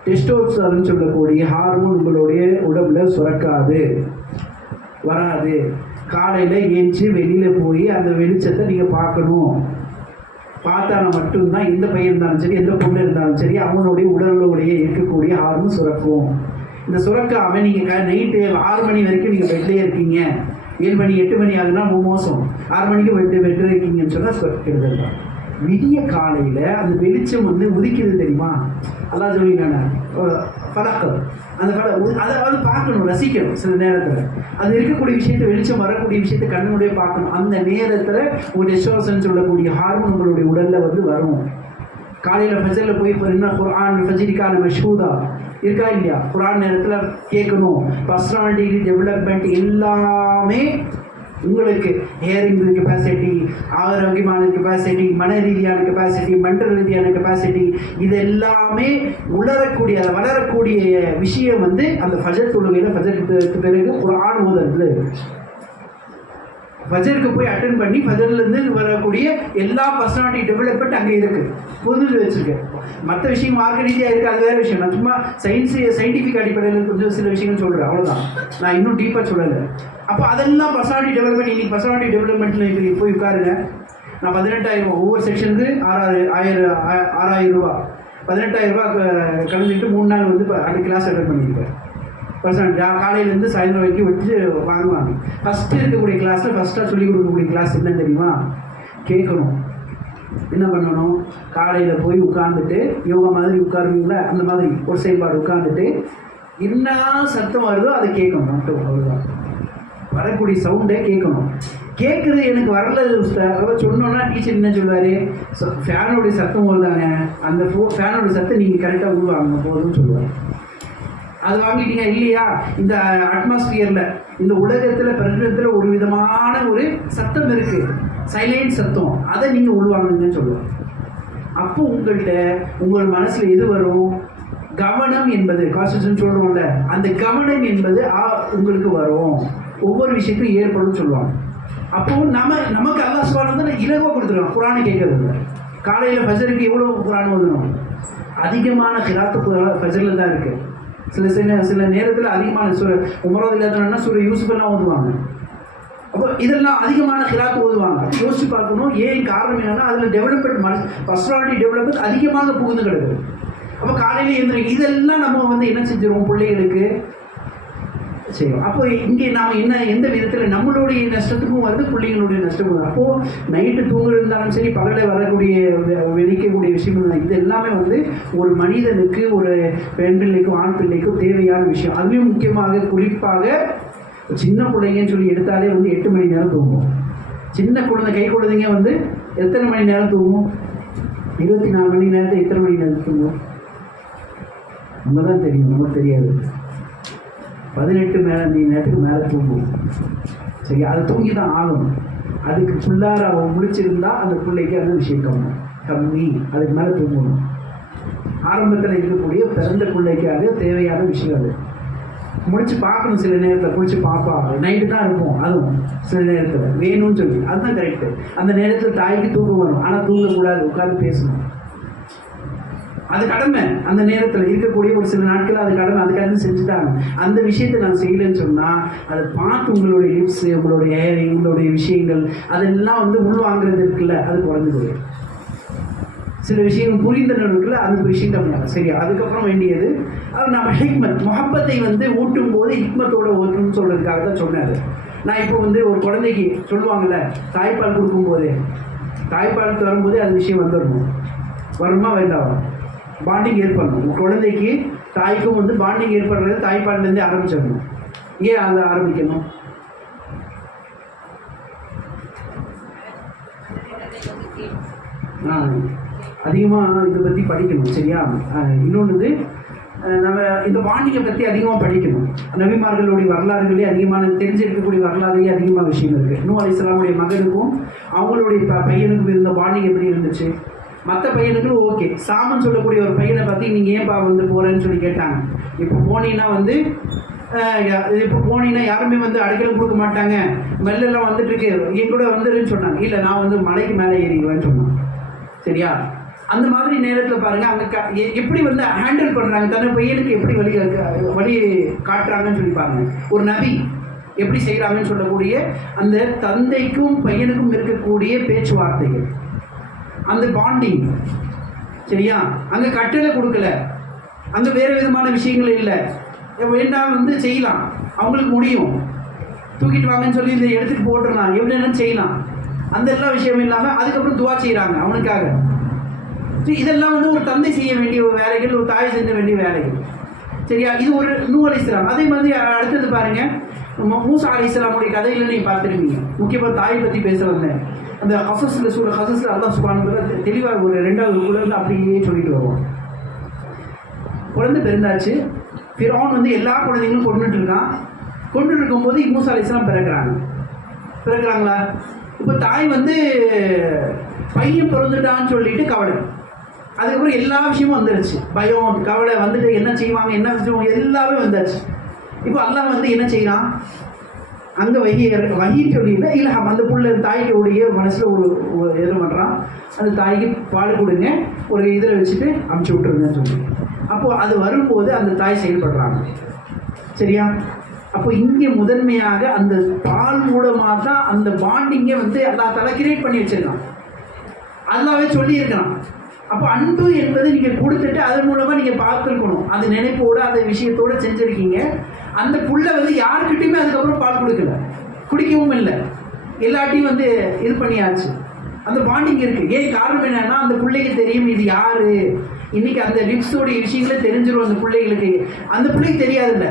டெஸ்டோஸ்டெரான் சொல்லக்கூடிய ஹார்மோன் உங்களுடைய உடம்புல சுரக்காது, வராது. காலையில் ஏஞ்சி வெளியில் போய் அந்த வெளிச்சத்தை நீங்கள் பார்க்கணும். பார்த்தானா மட்டும்தான் எந்த பையன் இருந்தாலும் சரி, எந்த பொண்ணு இருந்தாலும் சரி, அவனுடைய உடலுடைய இருக்கக்கூடிய ஹார்மோன் சுரக்கும். இந்த சுரக்காமல் நீங்கள் நைட்டு 6 மணி வரைக்கும் நீங்கள் பெட்லேயே இருக்கீங்க, 7 மணி 8 மணி ஆகுதுன்னா மோசம். 6 மணிக்கு பெட்டில் இருக்கீங்கன்னு சொன்னால் கெடுதல் தான். விடிய காலையில் அந்த வெளிச்சம் வந்து உதிக்கிறது தெரியுமா? அல்லாஹ் சொல்லிட்டானே பழக்கம் அந்த அதை பார்க்கணும், ரசிக்கணும். சில நேரத்தில் அது இருக்கக்கூடிய விஷயத்தை, வெளிச்சம் வரக்கூடிய விஷயத்தை கண்ணுடைய பார்க்கணும். அந்த நேரத்தில் ஒரு டெஸ்டோஸ்டெரான் சொல்லக்கூடிய ஹார்மோன் உங்களுடைய உடலில் வந்து வரும். காலையில் ஃபஜரில் போய் என்ன குர்ஆன் ஃபஜ்ரிக்கான மஷ்ஹூதா இருக்கா இல்லையா? குர்ஆன் நேரத்தில் கேட்கணும். பர்சனாலிட்டி டெவலப்மெண்ட் எல்லாமே உங்களுக்கு ஹியரிங் கெப்பாசிட்டி, ஆரோக்கியமான கெப்பாசிட்டி, மன ரீதியான கெப்பாசிட்டி, மென்டல் ரீதியான கெப்பாசிட்டி, இது எல்லாமே உணரக்கூடிய வளரக்கூடிய விஷயம் வந்து அந்த ஃபஜர் தொழுகையில் ஃபஜருக்கு பிறகு குர்ஆன் ஓதுறதுல ஃபஜருக்கு போய் அட்டன் பண்ணி ஃபஜர்லேருந்து வரக்கூடிய எல்லா பர்சனாலிட்டி டெவலப்மெண்ட் அங்கே இருக்குது. பொதுவில் வச்சுருக்கேன். மற்ற விஷயம் மார்க்க ரீதியாக இருக்குது, அது வேறு விஷயம். நான் சும்மா சயின்டிஃபிக் அடிப்படையில் கொஞ்சம் சில விஷயங்கள் சொல்கிறேன், அவ்வளோதான். நான் இன்னும் டீப்பாக சொல்லலை. அப்போ அதெல்லாம் பர்சனாலிட்டி டெவலப்மெண்ட். இன்றைக்கி பர்சனாலிட்டி டெவலப்மெண்ட்டில் இப்போ போய் உட்காருங்க. நான் 18,000 ஒவ்வொரு செக்ஷனுக்கு 6,000 ரூபா 18,000 ரூபா கலந்துட்டு 3 நாள் வந்து அந்த கிளாஸ் அட்டன் பண்ணியிருப்பேன். காலையிலேருந்து சாயந்தரம் வரைக்கும் வச்சு வாங்குவாங்க. ஃபஸ்ட்டு இருக்கக்கூடிய கிளாஸில் ஃபஸ்ட்டாக சொல்லிக் கொடுக்கக்கூடிய கிளாஸ் என்னன்னு தெரியுமா? கேட்கணும். என்ன பண்ணணும்? காலையில் போய் உட்காந்துட்டு யோகா மாதிரி உட்காருவீங்களா, அந்த மாதிரி ஒரு செயல்பாடு உட்காந்துட்டு என்ன சத்தம் வருதோ அதை கேட்கணும் மட்டும். அவ்வளோதான். வரக்கூடிய சவுண்டை கேட்கணும். கேட்குறது எனக்கு வரல சொன்னோன்னா டீச்சர் என்ன சொல்லுவார்? ஃபேனோடைய சத்தம் வருதாங்க, அந்த ஃபேனோட சத்தம் நீங்கள் கரெக்டாக உருவாங்க போதும்னு சொல்லுவாங்க. அது வாங்கிட்டீங்க இல்லையா? இந்த அட்மாஸ்பியரில், இந்த உலகத்தில் பிரபஞ்சத்தில் ஒரு விதமான ஒரு சத்தம் இருக்குது, சைலண்ட் சத்தம். அதை நீங்கள் உள்வாங்குங்கன்னு சொல்லுவாங்க. அப்போ உங்கள்கிட்ட உங்கள் மனசில் எது வரும்? கவனம் என்பது, கான்சன்ட்ரேஷன் சொல்கிறோம்ல, அந்த கவனம் என்பது உங்களுக்கு வரும். ஒவ்வொரு விஷயத்தையும் ஏற்படும் சொல்லுவாங்க. அப்போது நமக்கு அல்லாஹ் சுப்ஹானஹு இலகுவாக கொடுத்துருவோம். குர்ஆனை கேட்கறது காலையில் ஃபஜருக்கு எவ்வளோ குர்ஆன் ஓதணும்? அதிகமான கிராத்து ஃபஜரில் தான் இருக்குது. சில நேரத்தில் அதிகமான உமராது இல்லாதனா யூசுப் எல்லாம் ஓதுவாங்க. அப்போ இதெல்லாம் அதிகமான கிராத்து ஓதுவாங்க. யோசிச்சு பார்க்கணும். ஏன் காரணம் என்னன்னா அதில் டெவலப்மெண்ட், பர்சனாலிட்டி டெவலப்மெண்ட் அதிகமாக புகுந்து கிடக்குது. அப்போ காலையில் எழுந்திரிங்க. இதெல்லாம் நம்ம வந்து என்ன செஞ்சிருவோம்? பிள்ளைகளுக்கு செய்யும். அப்போ இங்கே நாம் எந்த விதத்தில் நம்மளுடைய நஷ்டத்துக்கும் வருது, பிள்ளைங்களுடைய நஷ்டமும் வருது. அப்போது நைட்டு தூங்குறது இருந்தாலும் சரி, பகலில் வரக்கூடிய வெடிக்கக்கூடிய விஷயங்கள், இது எல்லாமே வந்து ஒரு மனிதனுக்கு, ஒரு பெண் பிள்ளைக்கும் ஆண் பிள்ளைக்கும் தேவையான விஷயம். அதுவும் முக்கியமாக குறிப்பாக சின்ன பிள்ளைங்கன்னு சொல்லி எடுத்தாலே வந்து 8 மணி நேரம் தூங்கும். சின்ன குழந்தை, கை குழந்தைங்க வந்து எத்தனை மணி நேரம் தூங்கும்? 24 மணி நேரத்தை எத்தனை மணி நேரம் தூங்கும்? நம்ம தான் தெரியும், நமக்கு தெரியாது. 18 மணி நேரத்துக்கு மேலே தூங்கும். சரி, அதை தூங்கி தான் ஆகணும். அதுக்கு ஃபுல்லாக அவன் முடிச்சிருந்தா அந்த பிள்ளைக்கு அந்த விஷயம் கம்மி. அதுக்கு மேலே தூங்கணும். ஆரம்பத்தில் இருக்கக்கூடிய பிறந்த பிள்ளைக்காக தேவையான விஷயம் அது. முடிச்சு பார்க்கணும். சில நேரத்தில் முடிச்சு பார்ப்பாங்க. நைட்டு தான் இருப்போம். அதுவும் சில நேரத்தில் வேணும்னு சொல்லி, அதுதான் கரெக்டு. அந்த நேரத்தில் தாய்க்கு தூக்கம் வரும். ஆனால் தூங்கக்கூடாது, உட்காந்து பேசணும். அது கடமை. அந்த நேரத்தில் இருக்கக்கூடிய ஒரு சில நாட்கள் அது கடமை. அதுக்காக செஞ்சுட்டாங்க. அந்த விஷயத்தை நான் செய்யலைன்னு சொன்னால் அதை பார்த்து உங்களுடைய லிப்ஸு, உங்களுடைய ஹேரிங், உங்களுடைய விஷயங்கள் அதெல்லாம் வந்து உள்வாங்கிறது இருக்குல்ல, அது குறைஞ்சு போயிடும். சில விஷயங்கள் புரிந்தன இருக்குல்ல, அந்த விஷயம் கம்மியாகும். சரி, அதுக்கப்புறம் வேண்டியது நம்ம ஹிக்மத், முஹப்பத்தை வந்து ஊட்டும் போது ஹிக்மத்தோட ஊட்டணும்னு சொல்கிறதுக்காக தான் சொன்னார். நான் இப்போ வந்து ஒரு குழந்தைக்கு சொல்லுவாங்கள்ல, தாய்ப்பால் கொடுக்கும்போது, தாய்ப்பால் வரும்போது அது விஷயம் வந்துடணும். வருமா வேண்டாம்? பாண்டிங் ஏற்படணும். குழந்தைக்கு தாய்க்கும் வந்து பாண்டிங் ஏற்படுறது தாய்ப்பால்லேருந்தே ஆரம்பிச்சிடணும். ஏன் அதை ஆரம்பிக்கணும்? அதிகமாக இதை பற்றி படிக்கணும். சரியா? இன்னொன்று, நம்ம இந்த பாண்டிங்கை பற்றி அதிகமாக படிக்கணும். நபிமார்களுடைய வரலாறுகளே அதிகமான தெரிஞ்சிருக்கக்கூடிய வரலாறுலேயே அதிகமாக விஷயம் இருக்குது. நூஹ் அலைஹிஸ்ஸலாமுடைய மகனுக்கும் அவங்களுடைய பையனுக்கும் இருந்த பாண்டிங் எப்படி இருந்துச்சு? மற்ற பையனுக்கும் ஓகே. சாமன் சொல்லக்கூடிய ஒரு பையனை பற்றி நீங்கள் ஏன்பா வந்து போகிறேன்னு சொல்லி கேட்டாங்க. இப்போ போனீங்கன்னா வந்து யாருமே வந்து அடைக்கலம் கொடுக்க மாட்டாங்க, மெல்லெல்லாம் வந்துட்டு இருக்கு, என் கூட வந்துருன்னு சொன்னாங்க. இல்லை, நான் வந்து மலைக்கு மேலே ஏறிடுவேன்னு சொன்னாங்க. சரியா? அந்த மாதிரி நேரத்தில் பாருங்கள், அங்கே எப்படி வந்து ஹேண்டில் பண்ணுறாங்க, தன்னை பையனுக்கு எப்படி வழி காட்டுறாங்கன்னு சொல்லி பாருங்கள். ஒரு நபி எப்படி செய்கிறாங்கன்னு சொல்லக்கூடிய அந்த தந்தைக்கும் பையனுக்கும் இருக்கக்கூடிய பேச்சுவார்த்தைகள், அந்த பாண்டிங். சரியா? அங்கே கட்டளை கொடுக்கல, அங்கே வேறு விதமான விஷயங்கள் இல்லை. வேண்டாம் வந்து செய்யலாம், அவங்களுக்கு முடியும். தூக்கிட்டு வாங்கன்னு சொல்லி இதை எடுத்துகிட்டு போட்டுடலாம், எவ்வளோ செய்யலாம். அந்த எல்லா விஷயமும் இல்லாமல் அதுக்கப்புறம் துவா செய்கிறாங்க அவனுக்காக. இதெல்லாம் வந்து ஒரு தந்தை செய்ய வேண்டிய ஒரு வேலைகள், ஒரு தாய் செய்ய வேண்டிய வேலைகள். சரியா? இது ஒரு நூஹ் அலைஹிஸ்ஸலாம். அதே மாதிரி அடுத்தது பாருங்க, மூசா அலைஹிஸ்ஸலாமுடைய கதையில நீங்க பார்த்துருக்கீங்க. முக்கியமாக தாய் பற்றி பேசுறது அந்த ஹசஸில் ஹசஸில் அல்லாஹ் சுப்ஹானஹு வ தஆலா தெளிவாக ஒரு 2வது ஊரில் வந்து அப்படியே சொல்லிட்டு வருவோம். குழந்தை பிறந்தாச்சு, ஃபிரௌன் வந்து எல்லா குழந்தைங்களும் கொண்டுட்டு இருக்கான். கொண்டு இருக்கும்போது மூசா அலைஹிஸ்ஸலாம் பிறக்கிறாங்களா? இப்போ தாய் வந்து பையன் பிறந்துட்டான்னு சொல்லிட்டு கவலை. அதுக்கப்புறம் எல்லா விஷயமும் வந்துருச்சு, பயம் கவலை வந்துட்டு என்ன செய்வாங்க என்ன செய்வாங்க எல்லாமே வந்தாச்சு. இப்போ அல்லாஹ் வந்து என்ன செய்யறான், அங்கே வகின்னு சொல்லியில் இல்லை அந்த புள்ள தாய்க்குடைய மனசில் ஒரு இது பண்ணுறான், அந்த தாய்க்கு பால் கொடுங்க ஒரு இதில் வச்சுட்டு அமுச்சு விட்டுருங்கன்னு சொல்லி. அப்போது அது வரும்போது அந்த தாய் செயல்படுறாங்க. சரியா? அப்போ இங்கே முதன்மையாக அந்த பால் மூலமாக தான் அந்த பாண்டிங்கை வந்து அல்லாஹ் தஆலா கிரியேட் பண்ணி வச்சிருக்கான். அல்லாவே சொல்லியிருக்கான். அப்போ அன்பு என்பது நீங்கள் கொடுத்துட்டு அதன் மூலமாக நீங்கள் பார்த்துருக்கணும். அது நினைப்போடு அந்த விஷயத்தோடு செஞ்சுருக்கீங்க. அந்த புள்ள வந்து யாருக்கிட்டையுமே அதுக்கப்புறம் பால் குடிக்கவும் இல்லை, எல்லாட்டையும் வந்து இது பண்ணியாச்சு. அந்த பாண்டிங் இருக்குது. ஏன் காரணம் என்னன்னா, அந்த பிள்ளைக்கு தெரியும் இது யாரு. இன்னைக்கு அந்த லிப்ஸோடைய விஷயங்களே தெரிஞ்சிடும் அந்த பிள்ளைகளுக்கு. அந்த பிள்ளைக்கு தெரியாதுல்ல,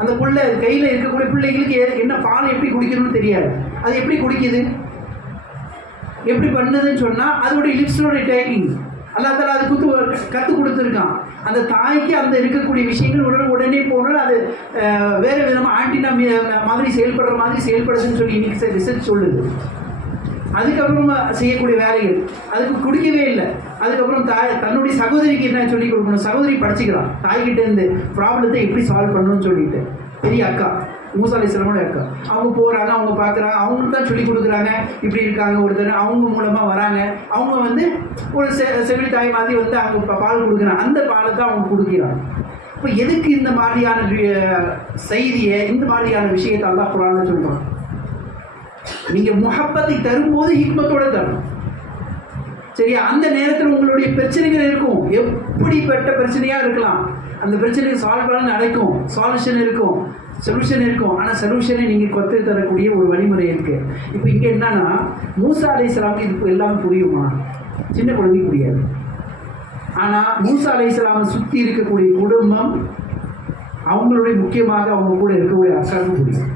அந்த பிள்ளை கையில் இருக்கக்கூடிய பிள்ளைகளுக்கு என்ன பால் எப்படி குடிக்கணும்னு தெரியாது. அது எப்படி குடிக்குது, எப்படி பண்ணுதுன்னு சொன்னால் அதோடைய லிப்ஸோடைய டேக்கிங் அல்லாஹ் தஆலா அது கற்றுக் கொடுத்துருக்கான். அந்த தாய்க்கு அந்த இருக்கக்கூடிய விஷயங்கள் உடனே போனால் அது வேறு விதமாக ஆன்டினா மாதிரி செயல்படுற மாதிரி செயல்படுதுன்னு சொல்லி இன்னைக்கு ரிசர்ச் சொல்லுது. அதுக்கப்புறமா செய்யக்கூடிய வேலைகள் அதுக்கு குடிக்கவே இல்லை. அதுக்கப்புறம் தன்னுடைய சகோதரிக்கு என்ன சொல்லி கொடுக்கணும், சகோதரி படிச்சுக்கலாம் தாய்கிட்ட இருந்து ப்ராப்ளத்தை எப்படி சால்வ் பண்ணணும்னு சொல்லிட்டு. பெரிய அக்கா மூசா அலைஹிஸ்ஸலாமோட அக்கா, அவங்க போகிறாங்க, அவங்க பார்க்குறாங்க, அவங்களுக்கு தான் சொல்லி கொடுக்குறாங்க இப்படி இருக்காங்க ஒருத்தர், அவங்க மூலமாக வராங்க. அவங்க வந்து ஒரு செவிலி தாய் மாதிரி வந்து அவங்க பால் கொடுக்குறாங்க, அந்த பாலை தான் அவங்க கொடுக்குறாங்க. இப்போ எதுக்கு இந்த மாதிரியான செய்தியை, இந்த மாதிரியான விஷயத்தை அல்லாஹ் குர்ஆன்ல சொல்கிறோம்? நீங்கள் முஹப்பத்தை தரும்போது ஹிக்மத்தோட தரணும். சரியா? அந்த நேரத்தில் உங்களுடைய பிரச்சனைகள் இருக்கும், எப்படிப்பட்ட பிரச்சனையாக இருக்கலாம், அந்த பிரச்சனையை சால்வ் பண்ண நடக்கும், சொல்யூஷன் இருக்கும். ஆனால் சொல்யூஷனை நீங்கள் கொத்து தரக்கூடிய ஒரு வழிமுறை இருக்குது. இப்போ இங்கே என்னன்னா, மூசா அலைஹிஸ்ஸலாமுக்கு இது எல்லாமே புரியுமா? சின்ன குழந்தைக்கு புரியாது. ஆனால் மூசா அலைஹிஸ்ஸலாமை சுற்றி இருக்கக்கூடிய குடும்பம், அவங்களுடைய முக்கியமாக அவங்க கூட இருக்கக்கூடிய அக்காவுக்கு புரியும்.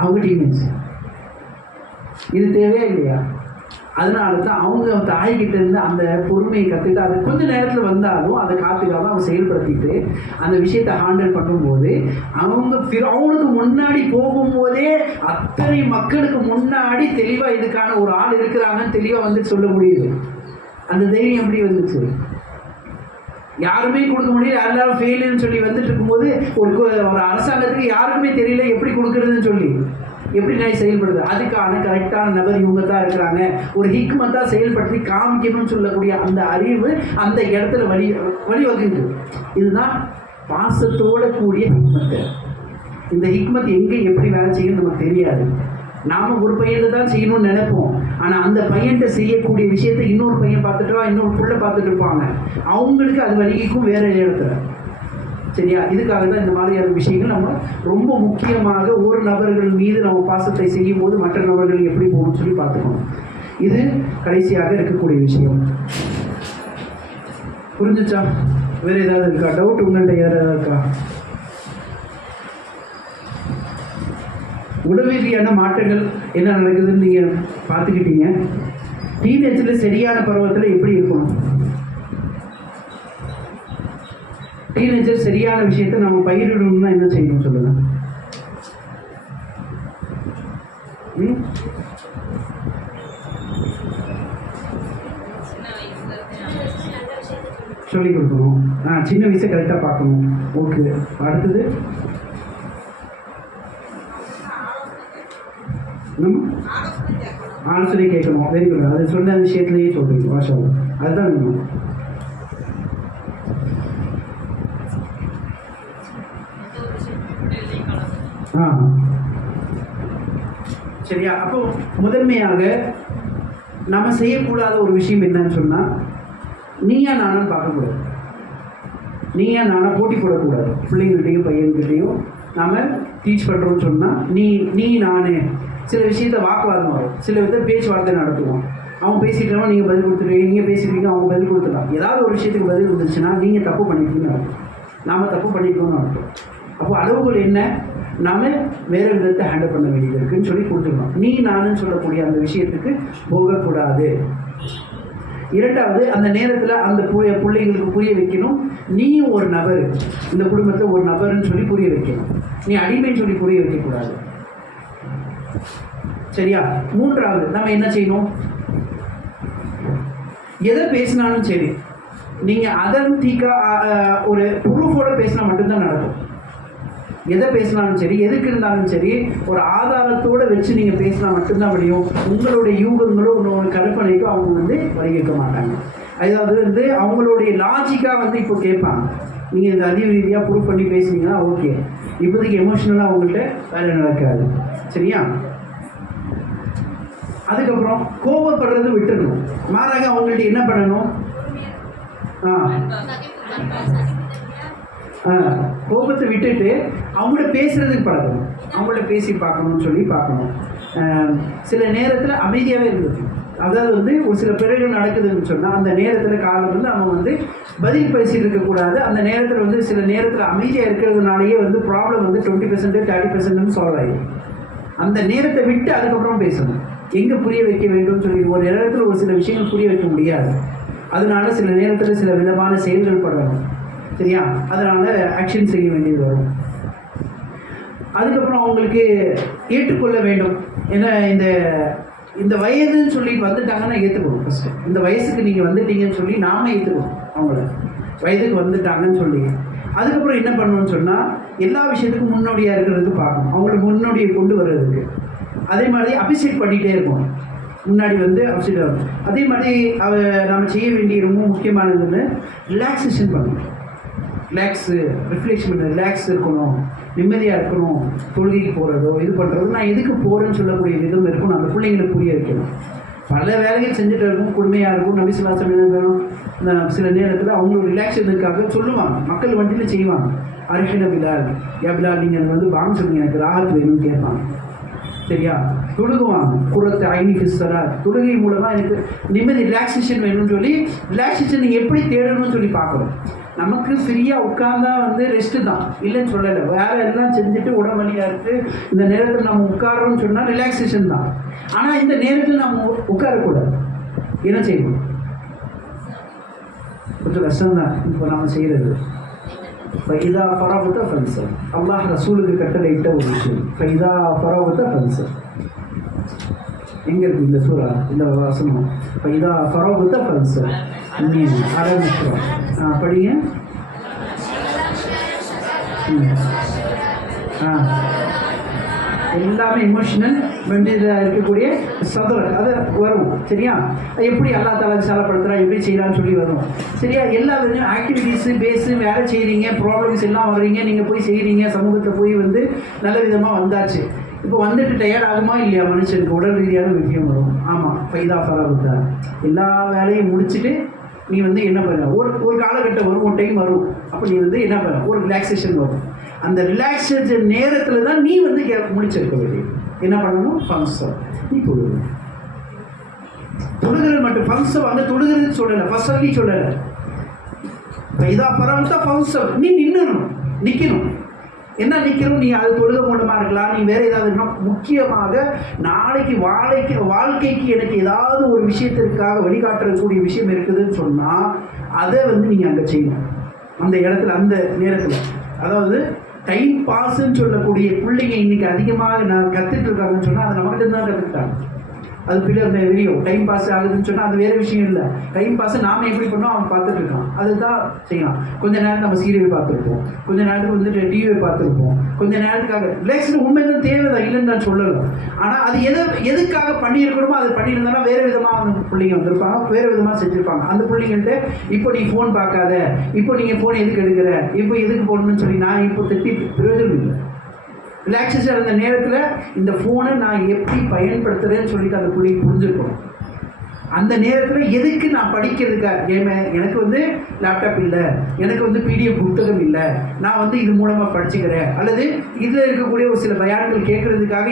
அவங்க டீனேஜ், இது தேவையா இல்லையா? அதனால தான் அவங்க தாய்கிட்ட இருந்து அந்த பொறுமையை கற்றுட்டு அது கொஞ்சம் நேரத்தில் வந்தாலும் அதை காத்துக்காக அவங்க செயல்படுத்திட்டு அந்த விஷயத்தை ஹேண்டில் பண்ணும்போது அவங்க ஃபிரௌனுக்கு முன்னாடி போகும்போதே அத்தனை மக்களுக்கு முன்னாடி தெளிவாக இதுக்கான ஒரு ஆள் இருக்கிறாங்கன்னு தெளிவாக வந்து சொல்ல முடியுது. அந்த தைரியம் எப்படி வந்துச்சு? யாருமே கொடுக்க முடியல, எல்லாரும் ஃபெயிலுன்னு சொல்லி வந்துட்டு இருக்கும்போது ஒரு அரசாங்கத்துக்கு யாருக்குமே தெரியல எப்படி கொடுக்குறதுன்னு சொல்லி, எப்படி நான் செயல்படுது. அதுக்கான கரெக்டான நபர் இவங்க தான் இருக்கிறாங்க, ஒரு ஹிக்மத்தாக செயல்படுத்தி காமிக்கணும்னு சொல்லக்கூடிய அந்த அறிவு அந்த இடத்துல வழிவகுது. இதுதான் பாசத்தோட கூடிய ஹிக்மத்து. இந்த ஹிக்மத் எங்கே எப்படி வேலை செய்யணும்னு நமக்கு தெரியாது. நாம் ஒரு பையன் தான் செய்யணும்னு நினைப்போம், ஆனால் அந்த பையன்கிட்ட செய்யக்கூடிய விஷயத்தை இன்னொரு பையன் பார்த்துட்டு இன்னொரு புள்ள பார்த்துட்டு இருப்பாங்க, அவங்களுக்கு அது வலிக்கும் வேற இடத்துல. சரியா? இதுக்காக தான் இந்த மாதிரியான விஷயங்கள் நம்ம ரொம்ப முக்கியமாக ஒரு நபர்கள் மீது நம்ம பாசத்தை செய்யும் போது மற்ற நபர்கள் எப்படி போகணும்னு சொல்லி பார்த்துக்கணும். இது கடைசியாக இருக்கக்கூடிய விஷயம். புரிஞ்சுச்சா? வேற ஏதாவது இருக்கா டவுட் உங்கள்கிட்ட? யாராவது இருக்கா? உடல் ரீதியான மாற்றங்கள் என்ன நடக்குதுன்னு நீங்கள் பார்த்துக்கிட்டீங்க. டீனேஜில் சரியான பருவத்தில் எப்படி இருக்கணும்? டீனேஜர் சரியான விஷயத்தை நம்ம பயிரிடணும்னா என்ன செய்யணும் சொல்லுங்க. சொல்லிக் கொடுக்கணும். சின்ன வயசை கரெக்டாக பார்க்கணும். ஓகே, அடுத்தது ஆலோசனை கேட்கணும். Very good. அது சொன்ன விஷயத்துலேயே சொல்றீங்க. மாஷா அல்லாஹ். அதுதான் வேணும். சரியா? அப்போ முதன்மையாக நம்ம செய்யக்கூடாத ஒரு விஷயம் என்னன்னு சொன்னால், நீயா நானும் பார்க்கக்கூடாது. நீயா நானா போட்டி போடக்கூடாது. பிள்ளைங்கள்கிட்டையும் பையன்கிட்டையும் நாம் டீச் பண்ணுறோம்னு சொன்னால் நீ நான் சில விஷயத்த வாக்குவாதம் வரும், சில வித பேச்சுவார்த்தை நடத்துவோம். அவங்க பேசிக்கிறவங்க நீங்கள் பதில் கொடுத்துருவீங்க, நீங்கள் பேசிக்கிறீங்க அவங்க பதில் கொடுத்துடலாம். ஏதாவது ஒரு விஷயத்துக்கு பதில் கொடுத்துருச்சுன்னா நீங்கள் தப்பு பண்ணியிருக்கீங்கன்னு அர்த்தம், நாம் தப்பு பண்ணியிருக்கோம்னு அர்த்தம். அப்போ அளவுகள் என்ன, நாம் வேறு விதத்தை ஹேண்டில் பண்ண வேண்டியது இருக்குன்னு சொல்லி கொடுத்துருக்கோம். நீ நானுன்னு சொல்லக்கூடிய அந்த விஷயத்துக்கு போகக்கூடாது. இரண்டாவது, அந்த நேரத்தில் அந்த பிள்ளைங்களுக்கு புரிய வைக்கணும், நீயும் ஒரு நபர், இந்த குடும்பத்தில் ஒரு நபர்னு சொல்லி புரிய வைக்கணும். நீ அடிமைன்னு சொல்லி புரிய வைக்கக்கூடாது. சரியா? மூன்றாவது, நம்ம என்ன செய்யணும், எதை பேசினாலும் சரி நீங்கள் அதன்டிக்கா ஒரு ப்ரூஃபோட பேசினா மட்டும்தான் நடக்கும். எதை பேசினாலும் சரி, எதுக்கு இருந்தாலும் சரி, ஒரு ஆதாரத்தோடு வச்சு நீங்கள் பேசினா மட்டும்தான் முடியும். உங்களுடைய யூகங்களோ உங்களோட கற்பனைக்கோ அவங்க வந்து வழிகேற்க மாட்டாங்க. அதாவது அவங்களுடைய லாஜிக்காக இப்போ கேட்பாங்க. நீங்கள் இந்த அறிவு ரீதியாக ப்ரூஃப் பண்ணி பேசுனீங்கன்னா ஓகே, இப்போதைக்கு எமோஷ்னலாக அவங்கள்ட்ட வேலை நடக்காது. சரியா? அதுக்கப்புறம் கோபப்படுறது விட்டுடணும். மாறாக அவங்கள்ட்ட என்ன பண்ணணும், கோபத்தை விட்டுட்டு அவங்கள்ட்ட பேசுறதுக்கு பழகணும். அவங்கள்ட்ட பேசி பார்க்கணும்னு சொல்லி பார்க்கணும். சில நேரத்தில் அமைதியாகவே இருந்தது. அதாவது ஒரு சில பிறகு நடக்குதுன்னு சொன்னால் அந்த நேரத்தில் காலம் நம்ம பதில் பேசிட்டு இருக்கக்கூடாது. அந்த நேரத்தில் சில நேரத்தில் அமைதியாக இருக்கிறதுனாலேயே ப்ராப்ளம் 20% 30% சால்வ் ஆகிடும். அந்த நேரத்தை விட்டு அதுக்கப்புறம் பேசணும். எங்கே புரிய வைக்க வேண்டும் சொல்லி ஒரு நேரத்தில் ஒரு சில விஷயங்கள் புரிய வைக்க முடியாது. அதனால சில நேரத்தில் சில விதமான செயல்கள் பண்ணணும். சரியா? அதனால ஆக்ஷன் செய்ய வேண்டியது வரும். அதுக்கப்புறம் அவங்களுக்கு ஏற்றுக்கொள்ள வேண்டும். ஏன்னா இந்த வயதுன்னு சொல்லிட்டு வந்துட்டாங்கன்னா ஏற்றுக்கணும். ஃபஸ்ட்டு இந்த வயசுக்கு நீங்கள் வந்துட்டீங்கன்னு சொல்லி நாம் ஏற்றுக்கணும். அவங்கள வயதுக்கு வந்துட்டாங்கன்னு சொல்லி அதுக்கப்புறம் என்ன பண்ணணும்னு சொன்னால் எல்லா விஷயத்துக்கும் முன்னோடியாக இருக்கிறதுக்கு பார்க்கணும். அவங்கள முன்னோடியை கொண்டு வர்றதுக்கு. அதே மாதிரி அப்ரிஷியேட் பண்ணிகிட்டே இருக்கும். முன்னாடி அப்ரிஷியேட் ஆகும். அதே மாதிரி நம்ம செய்ய வேண்டிய ரொம்ப முக்கியமானதுன்னு ரிலாக்ஸேஷன் பண்ணணும். ரிஃப்ளெக்ஷன் பண்ண ரிலாக்ஸ் இருக்கணும், நிம்மதியாக இருக்கணும். தொழுகைக்கு போகிறதோ இது பண்ணுறதோ நான் எதுக்கு போகிறேன்னு சொல்லக்கூடிய விதம் இருக்கணும். அந்த பிள்ளைங்களுக்கு புரிய வைக்கணும். பல வேலைகள் செஞ்சுட்டு இருக்கும், கொடுமையாக இருக்கும். நபி ஸல்லல்லாஹு அலைஹி வஸல்லம் சில நேரத்தில் அவங்களோட ரிலாக்ஸேஷனுக்காக சொல்லுவாங்க. மக்கள் வண்டியில் செய்வாங்க. அரிஹின பிலால், யா பிலால் நீங்கள் பாங்க சொல்லுங்க, எனக்கு ராஹத் வேணும்னு கேட்பாங்க. சரியா? தொழுகுவாங்க. குரத்தை ஐனி ஃபிஸ்ஸரா, தொழுகை மூலமாக எனக்கு நிம்மதி ரிலாக்ஸேஷன் வேணும்னு சொல்லி ரிலாக்ஸேஷன் நீங்கள் எப்படி தேடணும்னு சொல்லி பார்க்குறோம். நமக்கு ஃப்ரீயாக உட்கார்ந்தா ரெஸ்ட்டு தான், இல்லைன்னு சொல்லலை. வேலை எல்லாம் செஞ்சுட்டு உடம்பலியாக இருக்குது, இந்த நேரத்தில் நம்ம உட்காரோன்னு சொன்னால் ரிலாக்ஸேஷன் தான். ஆனால் இந்த நேரத்தில் நம்ம உட்காரக்கூடாது. என்ன செய்யணும்? கொஞ்சம் கஷ்டம்தான் இப்போ நம்ம செய்கிறது. ஃபைதா ஃபரகுத ஃபன்சர், அல்லாஹ் ரசூலுக்கு கட்டளையிட்ட ஒரு விஷயம். ஃபைதா ஃபரகுத ஃபன்சர் எங்கே இருக்குது இந்த சூறா, இந்த வசனம்? ஃபைதா ஃபரகுத ஃபன்சர் ஆரம்பிக்கிறோம். படிங்க. எல்லாமே இமோஷனல் மென்டலாக இருக்கக்கூடிய சதுர அது வரும். சரியா? எப்படி அல்லா தஆலா விசாலப்படுத்துகிறா, எப்படி செய்யலான்னு சொல்லி வரும். சரியா? எல்லா விதம் ஆக்டிவிட்டீஸு பேஸு வேலை செய்கிறீங்க, ப்ராப்ளம்ஸ் எல்லாம் வர்றீங்க, நீங்கள் போய் செய்கிறீங்க, சமூகத்தை போய் நல்ல விதமாக வந்தாச்சு. இப்போ வந்துட்டு டயர்ட் ஆகுமா இல்லையா மனுஷனுக்கு? உடல் ரீதியான விஷயம் வரும். ஆமாம், ஃபைதா ஃபரகுதா, எல்லா வேலையும் முடிச்சுட்டு நீ என்ன பண்ண, ஒரு காலகட்டம் வரும், ஒரு டைம் வரும். அப்போ நீ என்ன பண்ண, ஒரு ரிலாக்ஸேஷன் வரும். அந்த ரிலாக்ஸேஷன் நேரத்தில் தான் நீ முடிச்சிருக்க வேண்டியது. என்ன பண்ணணும்? ஃபங்க்ஷன் நீ தொழுகிறது. தொழுகிறது மட்டும் ஃபங்க்ஷன் தொழுகிறது சொல்லலை, ஃபஸ்ட் சொல்லலை. இதா பரவத்தா ஃபங்க்ஷன் நீ நிற்கணும். என்ன நிற்கணும்? நீ அது தொழுகை மூலமாக இருக்கலாம், நீ வேறு ஏதாவது. முக்கியமாக நாளைக்கு வாழ்க்கைக்கு எனக்கு ஏதாவது ஒரு விஷயத்திற்காக வழிகாட்டக்கூடிய விஷயம் இருக்குதுன்னு சொன்னால் அதை நீங்கள் அங்கே செய்யணும். அந்த இடத்துல, அந்த நேரத்தில். அதாவது டைம் பாஸ்ன்னு சொல்லக்கூடிய பிள்ளைங்க இன்றைக்கி அதிகமாக நான் கற்றுட்டு இருக்காங்கன்னு சொன்னால் அதை நம்மகிட்ட தான் கற்றுக்கிட்டாங்க. அது பிள்ளை தெரியும். டைம் பாஸ் ஆகுதுன்னு சொன்னால் அது வேறு விஷயம் இல்லை. டைம் பாஸ் நாம் எப்படி பண்ணோம் அவன் பார்த்துட்டு இருக்கான், அதுதான் செய்யலாம். கொஞ்ச நேரம் நம்ம சீரியல் பார்த்துருப்போம், கொஞ்ச நேரத்துக்கு டிவியை பார்த்துருப்போம், கொஞ்ச நேரத்துக்காக ரிலாக்ஸேஷன் உண்மையிலும் தேவைதான், இல்லைன்னு நான் சொல்லலை. ஆனால் அது எதுக்காக பண்ணியிருக்கணுமோ அது பண்ணியிருந்தோன்னா வேறு விதமாக அந்த பிள்ளைங்க வந்திருப்பாங்க, வேறு விதமாக செஞ்சுருப்பாங்க. அந்த பிள்ளைங்கள்ட்ட இப்போ நீ ஃபோன் பார்க்காத, இப்போ நீங்கள் ஃபோன் எதுக்கு எடுக்கிற, இப்போ எதுக்கு போடணும்னு சொல்லி நான் இப்போ திட்டி பிரயோஜனம் இல்லை. ரிலாக்ஸேஷன் அந்த நேரத்தில் இந்த ஃபோனை நான் எப்படி பயன்படுத்துகிறேன்னு சொல்லிட்டு அந்த பிள்ளைக்கு புரிஞ்சுருக்கணும். அந்த நேரத்தில் எதுக்கு நான் படிக்கிறதுக்காக எனக்கு வந்து லேப்டாப் இல்லை, எனக்கு வந்து பிடிஎஃப் புத்தகம் இல்லை, நான் வந்து இது மூலமாக படிச்சுக்கிறேன், அல்லது இதில் இருக்கக்கூடிய ஒரு சில பயான்கள் கேட்கறதுக்காக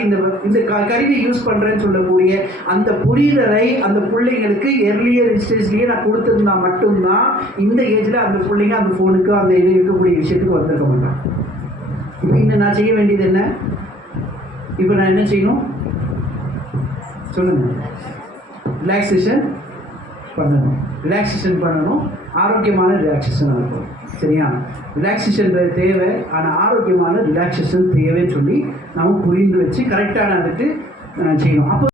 இந்த கருவியை யூஸ் பண்ணுறேன்னு சொல்லக்கூடிய அந்த புரிதலை அந்த பிள்ளைங்களுக்கு எர்லியர் ஸ்டேஜ்லேயே நான் கொடுத்துருந்தா மட்டும்தான் இந்த ஏஜில் அந்த பிள்ளைங்க அந்த ஃபோனுக்கு அந்த இது இருக்கக்கூடிய விஷயத்துக்கு வந்திருக்க மாட்டான். இப்போ இன்னும் நான் செய்ய வேண்டியது என்ன? இப்போ நான் என்ன செய்யணும் சொல்லுங்கள்? ரிலாக்ஸேஷன் பண்ணணும். ஆரோக்கியமான ரிலாக்ஸேஷன் இருக்கும். சரியா? ரிலாக்ஸேஷன் தேவை, ஆனால் ஆரோக்கியமான ரிலாக்ஸேஷன் தேவைன்னு சொல்லி நம்ம புரிந்து வச்சு கரெக்டான அதுக்கு செய்யணும். அப்போ